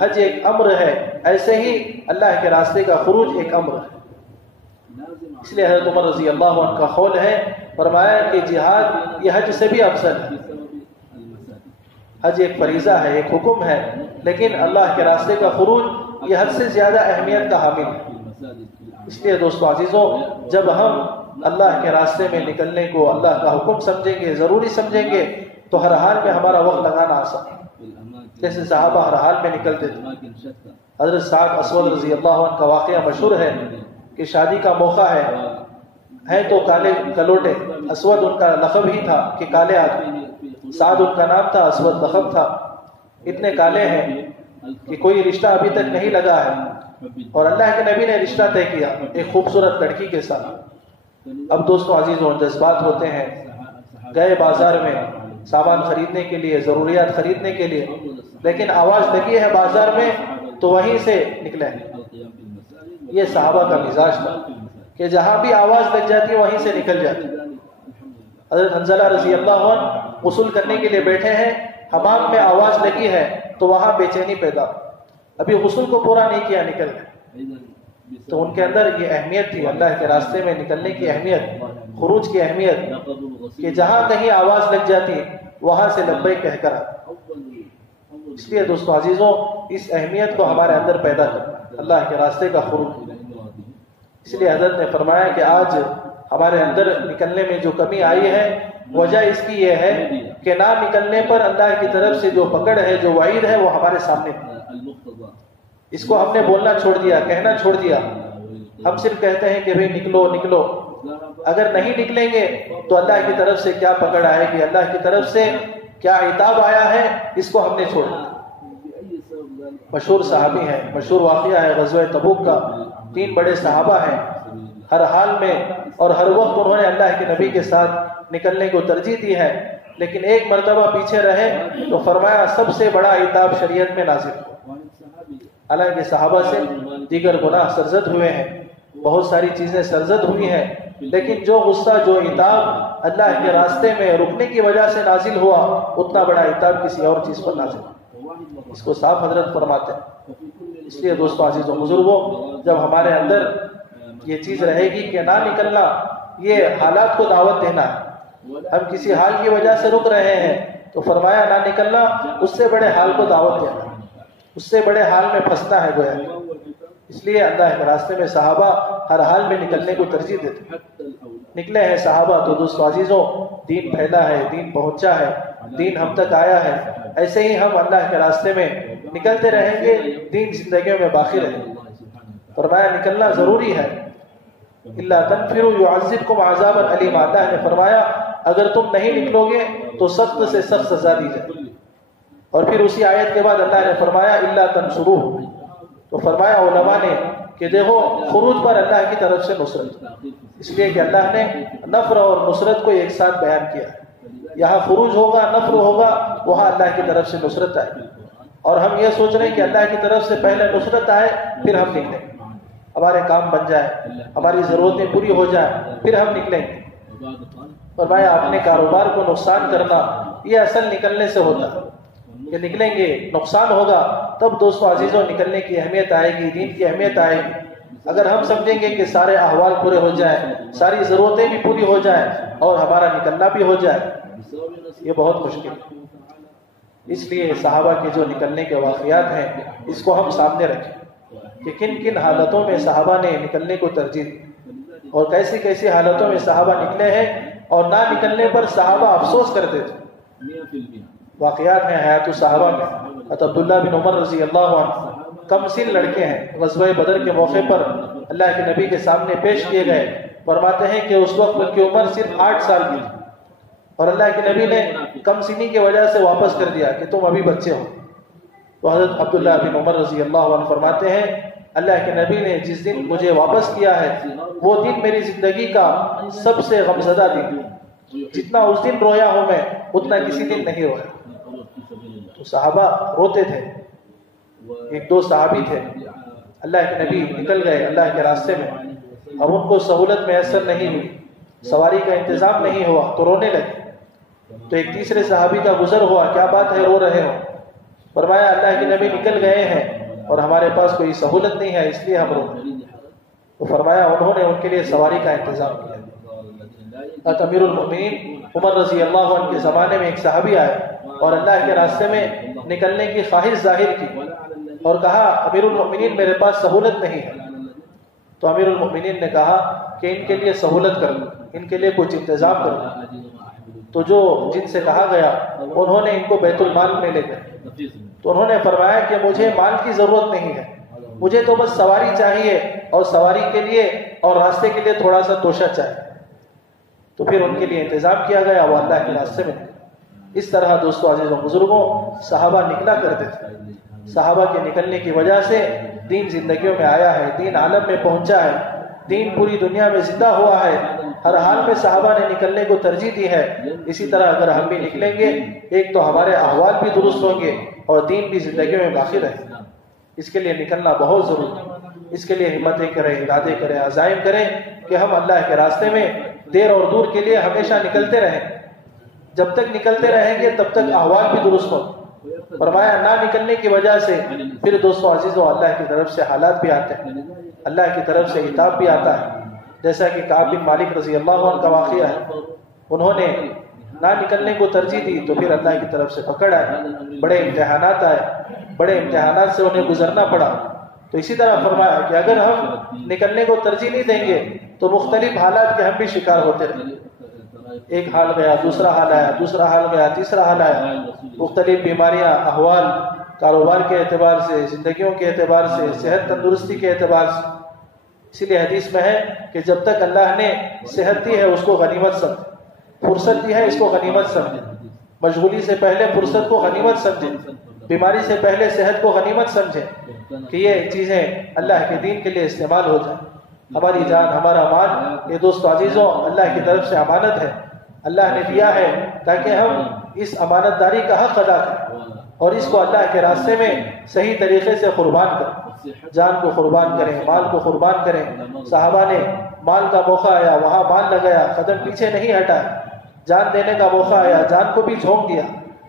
حج ایک امر ہے، ایسے ہی اللہ کے راستے کا خروج ایک امر ہے. اس لیے حضرت عمر رضی اللہ عنہ کا قول ہے، فرمایا کہ جہاد یہ حج سے بھی افضل ہے. حج ایک فریضہ ہے، ایک حکم ہے، لیکن اللہ کے راستے کا خروج یہ حج سے زیادہ اہمیت کا حامل ہے. اس لیے دوستو عزیزوں، جب ہم اللہ کے راستے میں نکلنے کو اللہ کا حکم سمجھیں گے، ضروری سمجھیں گے، تو ہر حال میں ہمارا وقت لگانا آسان ہے. جیسے صحابہ ہر حال میں نکلتے تھے. حضرت سعد اسود رضی اللہ عنہ کا واقعہ مشہور ہے کہ شادی کا موقع ہے تو کالے کلوٹے، اسود ان کا لقب ہی تھا کہ کالے آدمی، سعد ان کا نام تھا، اسود لقب تھا. اتنے کالے ہیں کہ کوئی رشتہ ابھی تک نہیں لگا ہے اور اللہ کے نبی نے رشتہ طے کیا ایک خوبصورت لڑکی کے ساتھ. اب دوستو عزیزوں، جذبات ہوتے ہیں، گئے بازار میں سامان خریدنے کے لیے، ضروریات خریدنے کے لیے، لیکن آواز لگی ہے بازار میں تو وہیں سے نکلے. یہ صحابہ کا مزاج تھا کہ جہاں بھی آواز لگ جاتی وہیں سے نکل جاتی. حضرت حنظلہ رضی اللہ عنہ غسل کرنے کے لیے بیٹھے ہیں، حمام میں آواز لگی ہے تو وہاں بے چینی پیدا، ابھی غسل کو پورا نہیں کیا، نکل گئے. تو ان کے اندر یہ اہمیت تھی اللہ کے راستے میں نکلنے کی اہمیت، خروج کی اہمیت، کہ جہاں کہیں آواز لگ جاتی وہاں سے لبیک کہہ کر. اس لیے دوستو عزیزوں، اس اہمیت کو ہمارے اندر پیدا کرنا اللہ کے راستے کا خروج. اس لیے حضرت نے فرمایا کہ آج ہمارے اندر نکلنے میں جو کمی آئی ہے، وجہ اس کی یہ ہے کہ نہ نکلنے پر اللہ کی طرف سے جو پکڑ ہے، جو وعید ہے، وہ ہمارے سامنے ہے. اس کو ہم نے بولنا چھوڑ دیا، کہنا چھوڑ دیا. ہم صرف کہتے ہیں کہ بھئی نکلو نکلو. اگر نہیں نکلیں گے تو اللہ کی طرف سے کیا پکڑ آئے گی، اللہ کی طرف سے کیا عتاب آیا ہے، اس کو ہم نے چھوڑ دیا. مشہور صحابی ہیں، مشہور واقعہ ہے غزوہ تبوک کا. 3 بڑے صحابہ ہیں، ہر حال میں اور ہر وقت انہوں نے اللہ کے نبی کے ساتھ نکلنے کو ترجیح دی ہے، لیکن ایک مرتبہ پیچھے رہے تو فرمایا سب سے بڑا عتاب شریعت میں نازل ہوا. حالانکہ صحابہ سے دیگر گناہ سرزد ہوئے ہیں، بہت ساری چیزیں سرزد ہوئی ہیں، لیکن جو غصہ، جو عتاب اللہ کے راستے میں رکنے کی وجہ سے نازل ہوا، اتنا بڑا عتاب کسی اور چیز پر نازل ہوا. اس کو صاف حضرت فرماتے ہیں. اس لیے دوستو عزیزوں بزرگوں، جب ہمارے اندر یہ چیز رہے گی کہ نہ نکلنا یہ حالات کو دعوت دینا ہے، ہم کسی حال کی وجہ سے رک رہے ہیں تو فرمایا نہ نکلنا اس سے بڑے حال کو دعوت دینا، اس سے بڑے حال میں پھنسنا ہے گویا. اس لیے اللہ کے راستے میں صحابہ ہر حال میں نکلنے کو ترجیح دیتے. نکلے ہیں صحابہ تو دوستو عزیزوں دین پھیلا ہے، دین پہنچا ہے، دین ہم تک آیا ہے. ایسے ہی ہم اللہ کے راستے میں نکلتے رہیں گے، دین زندگیوں میں باقی رہے گا. فرمایا نکلنا ضروری ہے. الا تنفروا يعذبكم عذابا علیما. اللہ نے فرمایا اگر تم نہیں نکلو گے تو سخت سے سخت سزا دی جائے. اور پھر اسی آیت کے بعد اللہ نے فرمایا الا تنصروه. تو فرمایا علماء نے کہ دیکھو خروج پر اللہ کی طرف سے نصرت، اس لیے کہ اللہ نے نفر اور نصرت کو ایک ساتھ بیان کیا. یہاں خروج ہوگا، نفر ہوگا، وہاں اللہ کی طرف سے نصرت آئے. اور ہم یہ سوچ رہے ہیں کہ اللہ کی طرف سے پہلے نصرت آئے پھر ہم نکلیں، ہمارے کام بن جائے، ہماری ضرورتیں پوری ہو جائیں پھر ہم نکلیں گے. فرمایا اپنے کاروبار کو نقصان کرنا یہ اصل نکلنے سے ہوتا ہے کہ نکلیں گے نقصان ہوگا تب دوستو عزیزوں نکلنے کی اہمیت آئے گی، دین کی اہمیت آئے گی. اگر ہم سمجھیں گے کہ سارے احوال پورے ہو جائیں، ساری ضرورتیں بھی پوری ہو جائیں اور ہمارا نکلنا بھی ہو جائے، یہ بہت مشکل ہے. اس لیے صحابہ کے جو نکلنے کے واقعات ہیں اس کو ہم سامنے رکھیں کہ کن کن حالتوں میں صحابہ نے نکلنے کو ترجیح دی اور کیسی کیسی حالتوں میں صحابہ نکلے ہیں اور نہ نکلنے پر صحابہ افسوس کرتے تھے. واقعات ہیں حیات الصحابہ میں. عبداللہ بن عمر رضی اللہ عنہ کم سن لڑکے ہیں، غزوہ بدر کے موقع پر اللہ کے نبی کے سامنے پیش کیے گئے. فرماتے ہیں کہ اس وقت ان کی عمر صرف 8 سال کی تھی اور اللہ کے نبی نے کم سنی کی وجہ سے واپس کر دیا کہ تم ابھی بچے ہو. تو حضرت عبداللہ بن عمر رضی اللہ عنہ فرماتے ہیں اللہ کے نبی نے جس دن مجھے واپس کیا ہے وہ دن میری زندگی کا سب سے غمزدہ دن. جتنا اس دن رویا ہوں میں اتنا کسی دن نہیں رویا. تو صحابہ روتے تھے. ایک دو صحابی تھے، اللہ کے نبی نکل گئے اللہ کے راستے میں، اب ان کو سہولت میسر نہیں ہوئی، سواری کا انتظام نہیں ہوا تو رونے لگے. تو ایک تیسرے صحابی کا گزر ہوا، کیا بات ہے رو رہے ہو؟ فرمایا اللہ کے نبی نکل گئے ہیں اور ہمارے پاس کوئی سہولت نہیں ہے اس لیے ہم رو رہے ہیں. تو فرمایا انہوں نے ان کے لیے سواری کا انتظام کیا. امیر المؤمنین عمر رضی اللہ عنہ کے زمانے میں ایک صحابی آئے اور اللہ کے راستے میں نکلنے کی خواہش ظاہر کی اور کہا امیر المؤمنین میرے پاس سہولت نہیں ہے. تو امیر المؤمنین نے کہا کہ ان کے لیے سہولت کر لو، ان کے لیے کچھ انتظام کر لو. تو جو جن سے کہا گیا انہوں نے ان کو بیت المال میں لے گئے. تو انہوں نے فرمایا کہ مجھے مال کی ضرورت نہیں ہے، مجھے تو بس سواری چاہیے اور سواری کے لیے اور راستے کے لیے تھوڑا سا توشہ چاہیے. تو پھر ان کے لیے انتظام کیا گیا، وہ اللہ کے راستے میں. اس طرح دوستو عزیزوں بزرگوں صحابہ نکلا کرتے تھے. صحابہ کے نکلنے کی وجہ سے دین زندگیوں میں آیا ہے، دین عالم میں پہنچا ہے، دین پوری دنیا میں زندہ ہوا ہے. ہر حال میں صحابہ نے نکلنے کو ترجیح دی ہے. اسی طرح اگر ہم بھی نکلیں گے ایک تو ہمارے احوال بھی درست ہوں گے اور دین بھی زندگیوں میں باقی رہے گا. اس کے لیے نکلنا بہت ضروری ہے. اس کے لیے ہمتیں کریں، ارادے کریں، عزائم کریں کہ ہم اللہ کے راستے میں دیر اور دور کے لیے ہمیشہ نکلتے رہیں. جب تک نکلتے رہیں گے تب تک احوال بھی درست ہوں. فرمایا نہ نکلنے کی وجہ سے پھر دوستو عزیزوں اللہ کی طرف سے حالات بھی آتے ہیں، اللہ کی طرف سے عتاب بھی آتا ہے. جیسا کہ کعب بن مالک رضی اللہ عنہ کا واقعہ ہے، انہوں نے نہ نکلنے کو ترجیح دی تو پھر اللہ کی طرف سے پکڑ آئے، بڑے امتحانات آئے، بڑے امتحانات سے انہیں گزرنا پڑا. تو اسی طرح فرمایا کہ اگر ہم نکلنے کو ترجیح نہیں دیں گے تو مختلف حالات کے ہم بھی شکار ہوتے رہیں. ایک حال گیا، دوسرا حال آیا، دوسرا حال گیا، تیسرا حال آیا. مختلف بیماریاں، احوال، کاروبار کے اعتبار سے، زندگیوں کے اعتبار سے، صحت تندرستی کے اعتبار سے. اسی لیے حدیث میں ہے کہ جب تک اللہ نے صحت دی ہے اس کو غنیمت سمجھے، فرصت دی ہے اس کو غنیمت سمجھے. مشغولی سے پہلے فرصت کو غنیمت سمجھے، بیماری سے پہلے صحت کو غنیمت سمجھے کہ یہ چیزیں اللہ کے دین کے لیے استعمال ہو جائیں. ہماری جان، ہمارا مال یہ دوست عزیزوں اللہ کی طرف سے امانت ہے. اللہ نے دیا ہے تاکہ ہم اس امانت داری کا حق ادا کریں اور اس کو اللہ کے راستے میں صحیح طریقے سے قربان کریں. جان کو قربان کریں، مال کو قربان کریں. صحابہ نے مال کا موقع آیا وہاں مال لگایا، قدم پیچھے نہیں ہٹایا. جان دینے کا موقع آیا جان کو بھی جھونک دیا.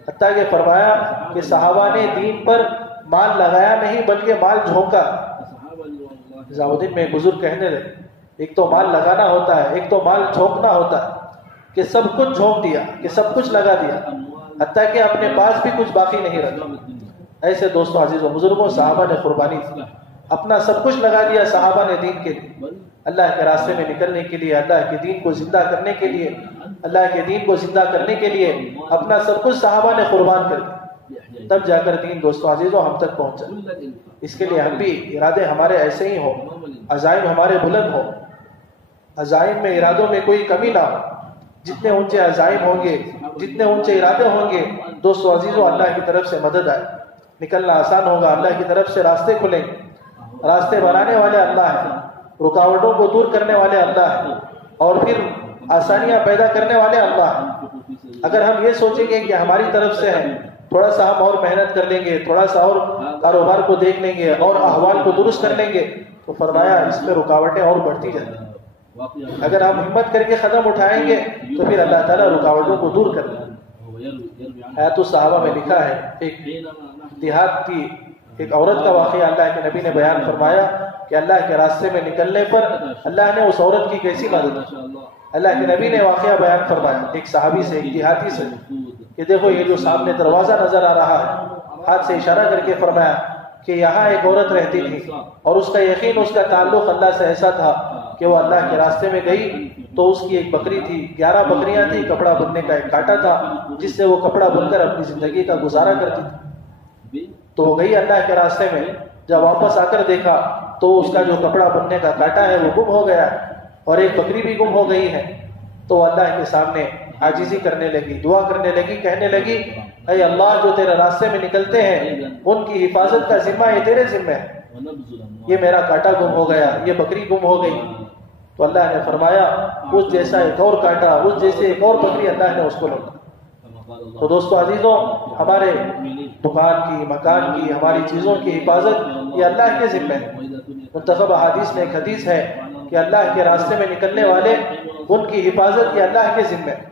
حتیٰ کہ فرمایا کہ صحابہ نے دین پر مال لگایا نہیں بلکہ مال جھونکا. نظام میں بزرگ کہنے لگے ایک تو مال لگانا ہوتا ہے، ایک تو مال جھونکنا ہوتا ہے، کہ سب کچھ جھونک دیا، کہ سب کچھ لگا دیا، حتیٰ کہ اپنے پاس بھی کچھ باقی نہیں رکھا. ایسے دوستوں عزیزوں بزرگوں صحابہ نے قربانی کی. اپنا سب کچھ لگا دیا صحابہ نے دین کے لیے، اللہ کے راستے میں نکلنے کے لیے، اللہ کے دین کو زندہ کرنے کے لیے، اللہ کے دین کو زندہ کرنے کے لیے اپنا سب کچھ صحابہ نے قربان کر دیا، تب جا کر دین دوستوں عزیزوں ہم تک پہنچا۔ اس کے لیے ہم بھی ارادے ہمارے ایسے ہی ہوں، عزائم ہمارے بلند ہوں، عزائم میں ارادوں میں کوئی کمی نہ ہو۔ جتنے اونچے عزائم ہوں گے، جتنے اونچے ارادے ہوں گے، دوستوں عزیزوں اللہ کی طرف سے مدد آئے، نکلنا آسان ہوگا، اللہ کی طرف سے راستے کھلیں گے۔ راستے بنانے والے اللہ ہیں، رکاوٹوں کو دور کرنے والے اللہ ہیں، اور پھر آسانیاں پیدا کرنے والے اللہ ہیں۔ اگر ہم یہ سوچیں گے کہ ہماری طرف سے ہے، تھوڑا سا ہم اور محنت کر لیں گے، تھوڑا سا اور کاروبار کو دیکھ لیں گے اور احوال کو درست کر لیں گے، تو فرمایا اس میں رکاوٹیں اور بڑھتی جائیں گی۔ اگر ہم ہمت کر کے قدم اٹھائیں گے تو پھر اللہ تعالیٰ رکاوٹوں کو دور کر لیں گے۔ حیات الصحابہ میں لکھا ہے، ایک دیہات کی ایک عورت کا واقعہ اللہ کے نبی نے بیان فرمایا کہ اللہ کے راستے میں نکلنے پر اللہ نے اس عورت کی کیسی مدد کی۔ اللہ کے نبی نے واقعہ بیان فرمایا ایک صحابی سے، ایک دیہاتی سے، کہ دیکھو یہ جو سامنے دروازہ نظر آ رہا ہے، ہاتھ سے اشارہ کر کے فرمایا کہ یہاں ایک عورت رہتی تھی، اور اس کا یقین، اس کا تعلق اللہ سے ایسا تھا کہ وہ اللہ کے راستے میں گئی تو اس کی ایک بکری تھی، 11 بکریاں تھی، کپڑا بننے کا ایک کانٹا تھا جس سے وہ کپڑا بن کر اپنی زندگی کا گزارا کرتی تھی۔ تو وہ گئی اللہ کے راستے میں، جب واپس آ کر دیکھا تو اس کا جو کپڑا بننے کا کانٹا ہے وہ گم ہو گیا، اور ایک بکری بھی گم ہو گئی ہے۔ تو اللہ کے سامنے عاجزی کرنے لگی، دعا کرنے لگی، کہنے لگی اے اللہ، جو تیرے راستے میں نکلتے ہیں ان کی حفاظت کا ذمہ یہ تیرے ذمہ ہے، یہ میرا کانٹا گم ہو گیا، یہ بکری گم ہو گئی۔ تو اللہ نے فرمایا اس جیسا ایک اور کانٹا، اس جیسے ایک اور بکری اللہ نے اس کو لوٹا۔ تو دوستو عزیزوں، ہمارے دکان کی، مکان کی، ہماری چیزوں کی حفاظت یہ اللہ کے ذمہ ہے۔ منتخب احادیث میں ایک حدیث ہے کہ اللہ کے راستے میں نکلنے والے ان کی حفاظت یہ اللہ کے ذمہ ہے۔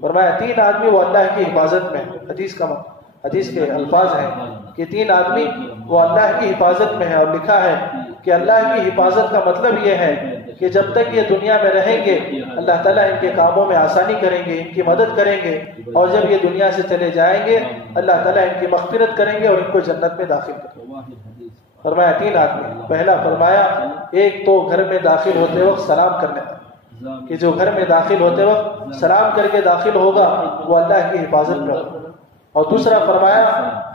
فرمایا 3 آدمی وہ اللہ کی حفاظت میں، حدیث کے الفاظ ہیں کہ 3 آدمی وہ اللہ کی حفاظت میں ہے، اور لکھا ہے کہ اللہ کی حفاظت کا مطلب یہ ہے کہ جب تک یہ دنیا میں رہیں گے اللہ تعالیٰ ان کے کاموں میں آسانی کریں گے، ان کی مدد کریں گے، اور جب یہ دنیا سے چلے جائیں گے اللہ تعالیٰ ان کی مغفرت کریں گے اور ان کو جنت میں داخل کریں گے۔ فرمایا 3 آدمی، پہلا فرمایا ایک تو گھر میں داخل ہوتے وقت سلام کرنے والا، کہ جو گھر میں داخل ہوتے وقت سلام کر کے داخل ہوگا وہ اللہ کی حفاظت میں ہوگا، اور دوسرا فرمایا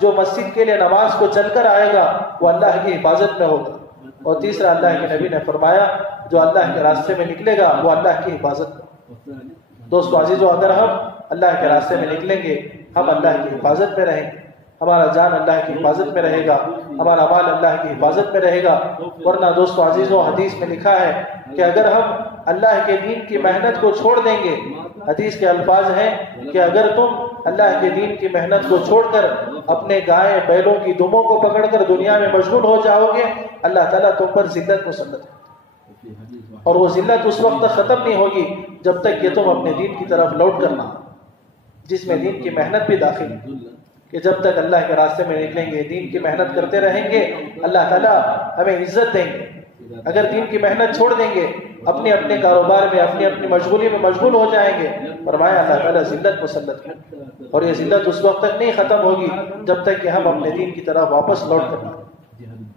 جو مسجد کے لیے نماز کو چل کر آئے گا وہ اللہ کی حفاظت میں ہوگا، اور تیسرا اللہ کے نبی نے فرمایا جو اللہ کے راستے میں نکلے گا وہ اللہ کی حفاظت میں۔ دوستو عزیزو، اگر ہم اللہ کے راستے میں نکلیں گے ہم اللہ کی حفاظت میں رہیں گے، ہمارا جان اللہ کی حفاظت میں رہے گا، ہمارا مال اللہ کی حفاظت میں رہے گا۔ ورنہ دوستو عزیزو، حدیث میں لکھا ہے کہ اگر ہم اللہ کے دین کی محنت کو چھوڑ دیں گے، حدیث کے الفاظ ہیں کہ اگر تم اللہ کے دین کی محنت کو چھوڑ کر اپنے گائے بیلوں کی دموں کو پکڑ کر دنیا میں مشغول ہو جاؤ گے اللہ تعالیٰ تم پر ذلت مسلط ہے، اور وہ ذلت اس وقت تک ختم نہیں ہوگی جب تک کہ تم اپنے دین کی طرف لوٹ کرنا، جس میں دین کی محنت بھی داخل ہے، کہ جب تک اللہ کے راستے میں نکلیں گے، دین کی محنت کرتے رہیں گے اللہ تعالیٰ ہمیں عزت دیں گے۔ اگر دین کی محنت چھوڑ دیں گے، اپنے اپنے کاروبار میں، اپنی مشغولی میں مشغول ہو جائیں گے، فرمایا اللہ تعالیٰ ذلت مسلط ہے، اور یہ ذلت اس وقت تک نہیں ختم ہوگی جب تک کہ ہم اپنے دین کی طرف واپس لوٹ کر آئیں۔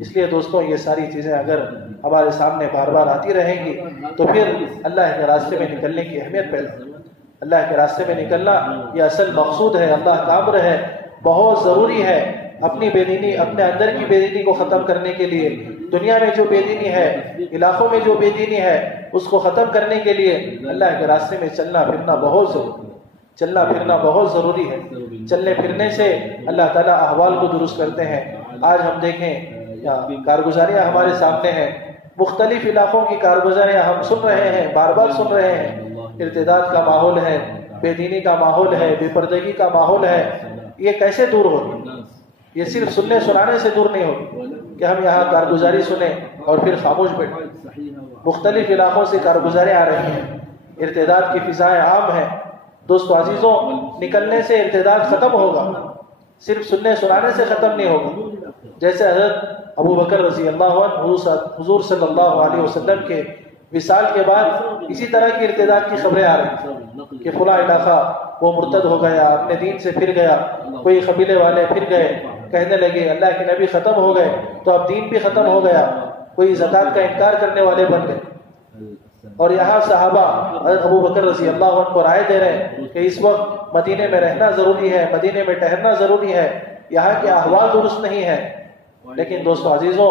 اس لیے دوستوں یہ ساری چیزیں اگر ہمارے سامنے بار بار آتی رہیں گی تو پھر اللہ کے راستے میں نکلنے کی اہمیت پیدا ہوگی۔ اللہ کے راستے میں نکلنا یہ اصل مقصود ہے، اللہ کا امر ہے، بہت ضروری ہے۔ اپنی بے دینی، اپنے اندر کی بے دینی کو ختم کرنے کے لیے، دنیا میں جو بے دینی ہے، علاقوں میں جو بے دینی ہے، اس کو ختم کرنے کے لیے اللہ کے راستے میں چلنا پھرنا بہت ضروری ہے۔ چلنا پھرنا بہت ضروری ہے۔ چلنے پھرنے سے اللہ تعالیٰ احوال کو درست کرتے ہیں۔ آج ہم دیکھیں کارگزاریاں ہمارے سامنے ہیں، مختلف علاقوں کی کارگزاریاں ہم سن رہے ہیں، بار بار سن رہے ہیں۔ ارتداد کا ماحول ہے، بے دینی کا ماحول ہے، بے پردگی کا ماحول ہے۔ یہ کیسے دور ہوگی؟ یہ صرف سننے سنانے سے دور نہیں ہوگی کہ ہم یہاں کارگزاری سنیں اور پھر خاموش بیٹھیں۔ مختلف علاقوں سے کارگزاریاں آ رہی ہیں، ارتداد کی فضائیں عام ہیں۔ دوستو عزیزوں، نکلنے سے ارتداد ختم ہوگا، صرف سننے سنانے سے ختم نہیں ہوگا۔ جیسے حضرت ابو بکر رضی اللہ عنہ حضور صلی اللہ علیہ وسلم کے وصال کے بعد اسی طرح کی ارتداد کی خبریں آ رہی ہیں کہ فلاں علاقہ وہ مرتد ہو گیا، اپنے دین سے پھر گیا، کوئی قبیلے والے پھر گئے، کہنے لگے اللہ کے نبی ختم ہو گئے تو اب دین بھی ختم ہو گیا، کوئی زکوٰۃ کا انکار کرنے والے بن گئے۔ اور یہاں صحابہ حضرت ابو بکر رضی اللہ عنہ کو رائے دے رہے ہیں کہ اس وقت مدینے میں رہنا ضروری ہے، مدینے میں ٹہرنا ضروری ہے، یہاں کے احوال درست نہیں ہے۔ لیکن دوستو عزیزوں،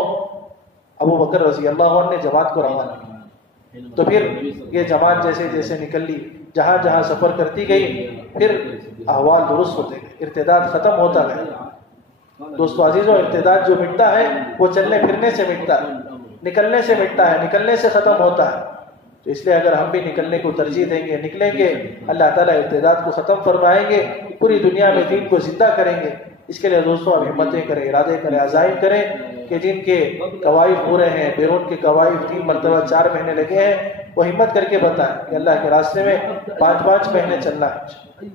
ابو بکر رضی اللہ عنہ نے جماعت کو روانہ کیا، تو پھر یہ جماعت جیسے جیسے نکل لی، جہاں جہاں سفر کرتی گئی، پھر احوال درست ہوتے گئے، ارتداد ختم ہوتا گیا۔ دوستو عزیزوں، ارتداد جو مٹتا ہے وہ چلنے پھرنے سے مٹتا ہے، نکلنے سے مٹتا ہے، نکلنے سے ختم ہوتا ہے۔ تو اس لیے اگر ہم بھی نکلنے کو ترجیح دیں گے، نکلیں گے، اللہ تعالیٰ ارتداد کو ختم فرمائیں گے، پوری دنیا میں دین کو زندہ کریں گے۔ اس کے لیے دوستوں ہم ہمتیں کریں، ارادے کریں، عزائم کریں کہ جن کے قوائف پورے ہیں، بیرون کے قوائف 3 مرتبہ 4 مہینے لگے ہیں، وہ ہمت کر کے بتائیں کہ اللہ کے راستے میں 5 مہینے چلنا ہے۔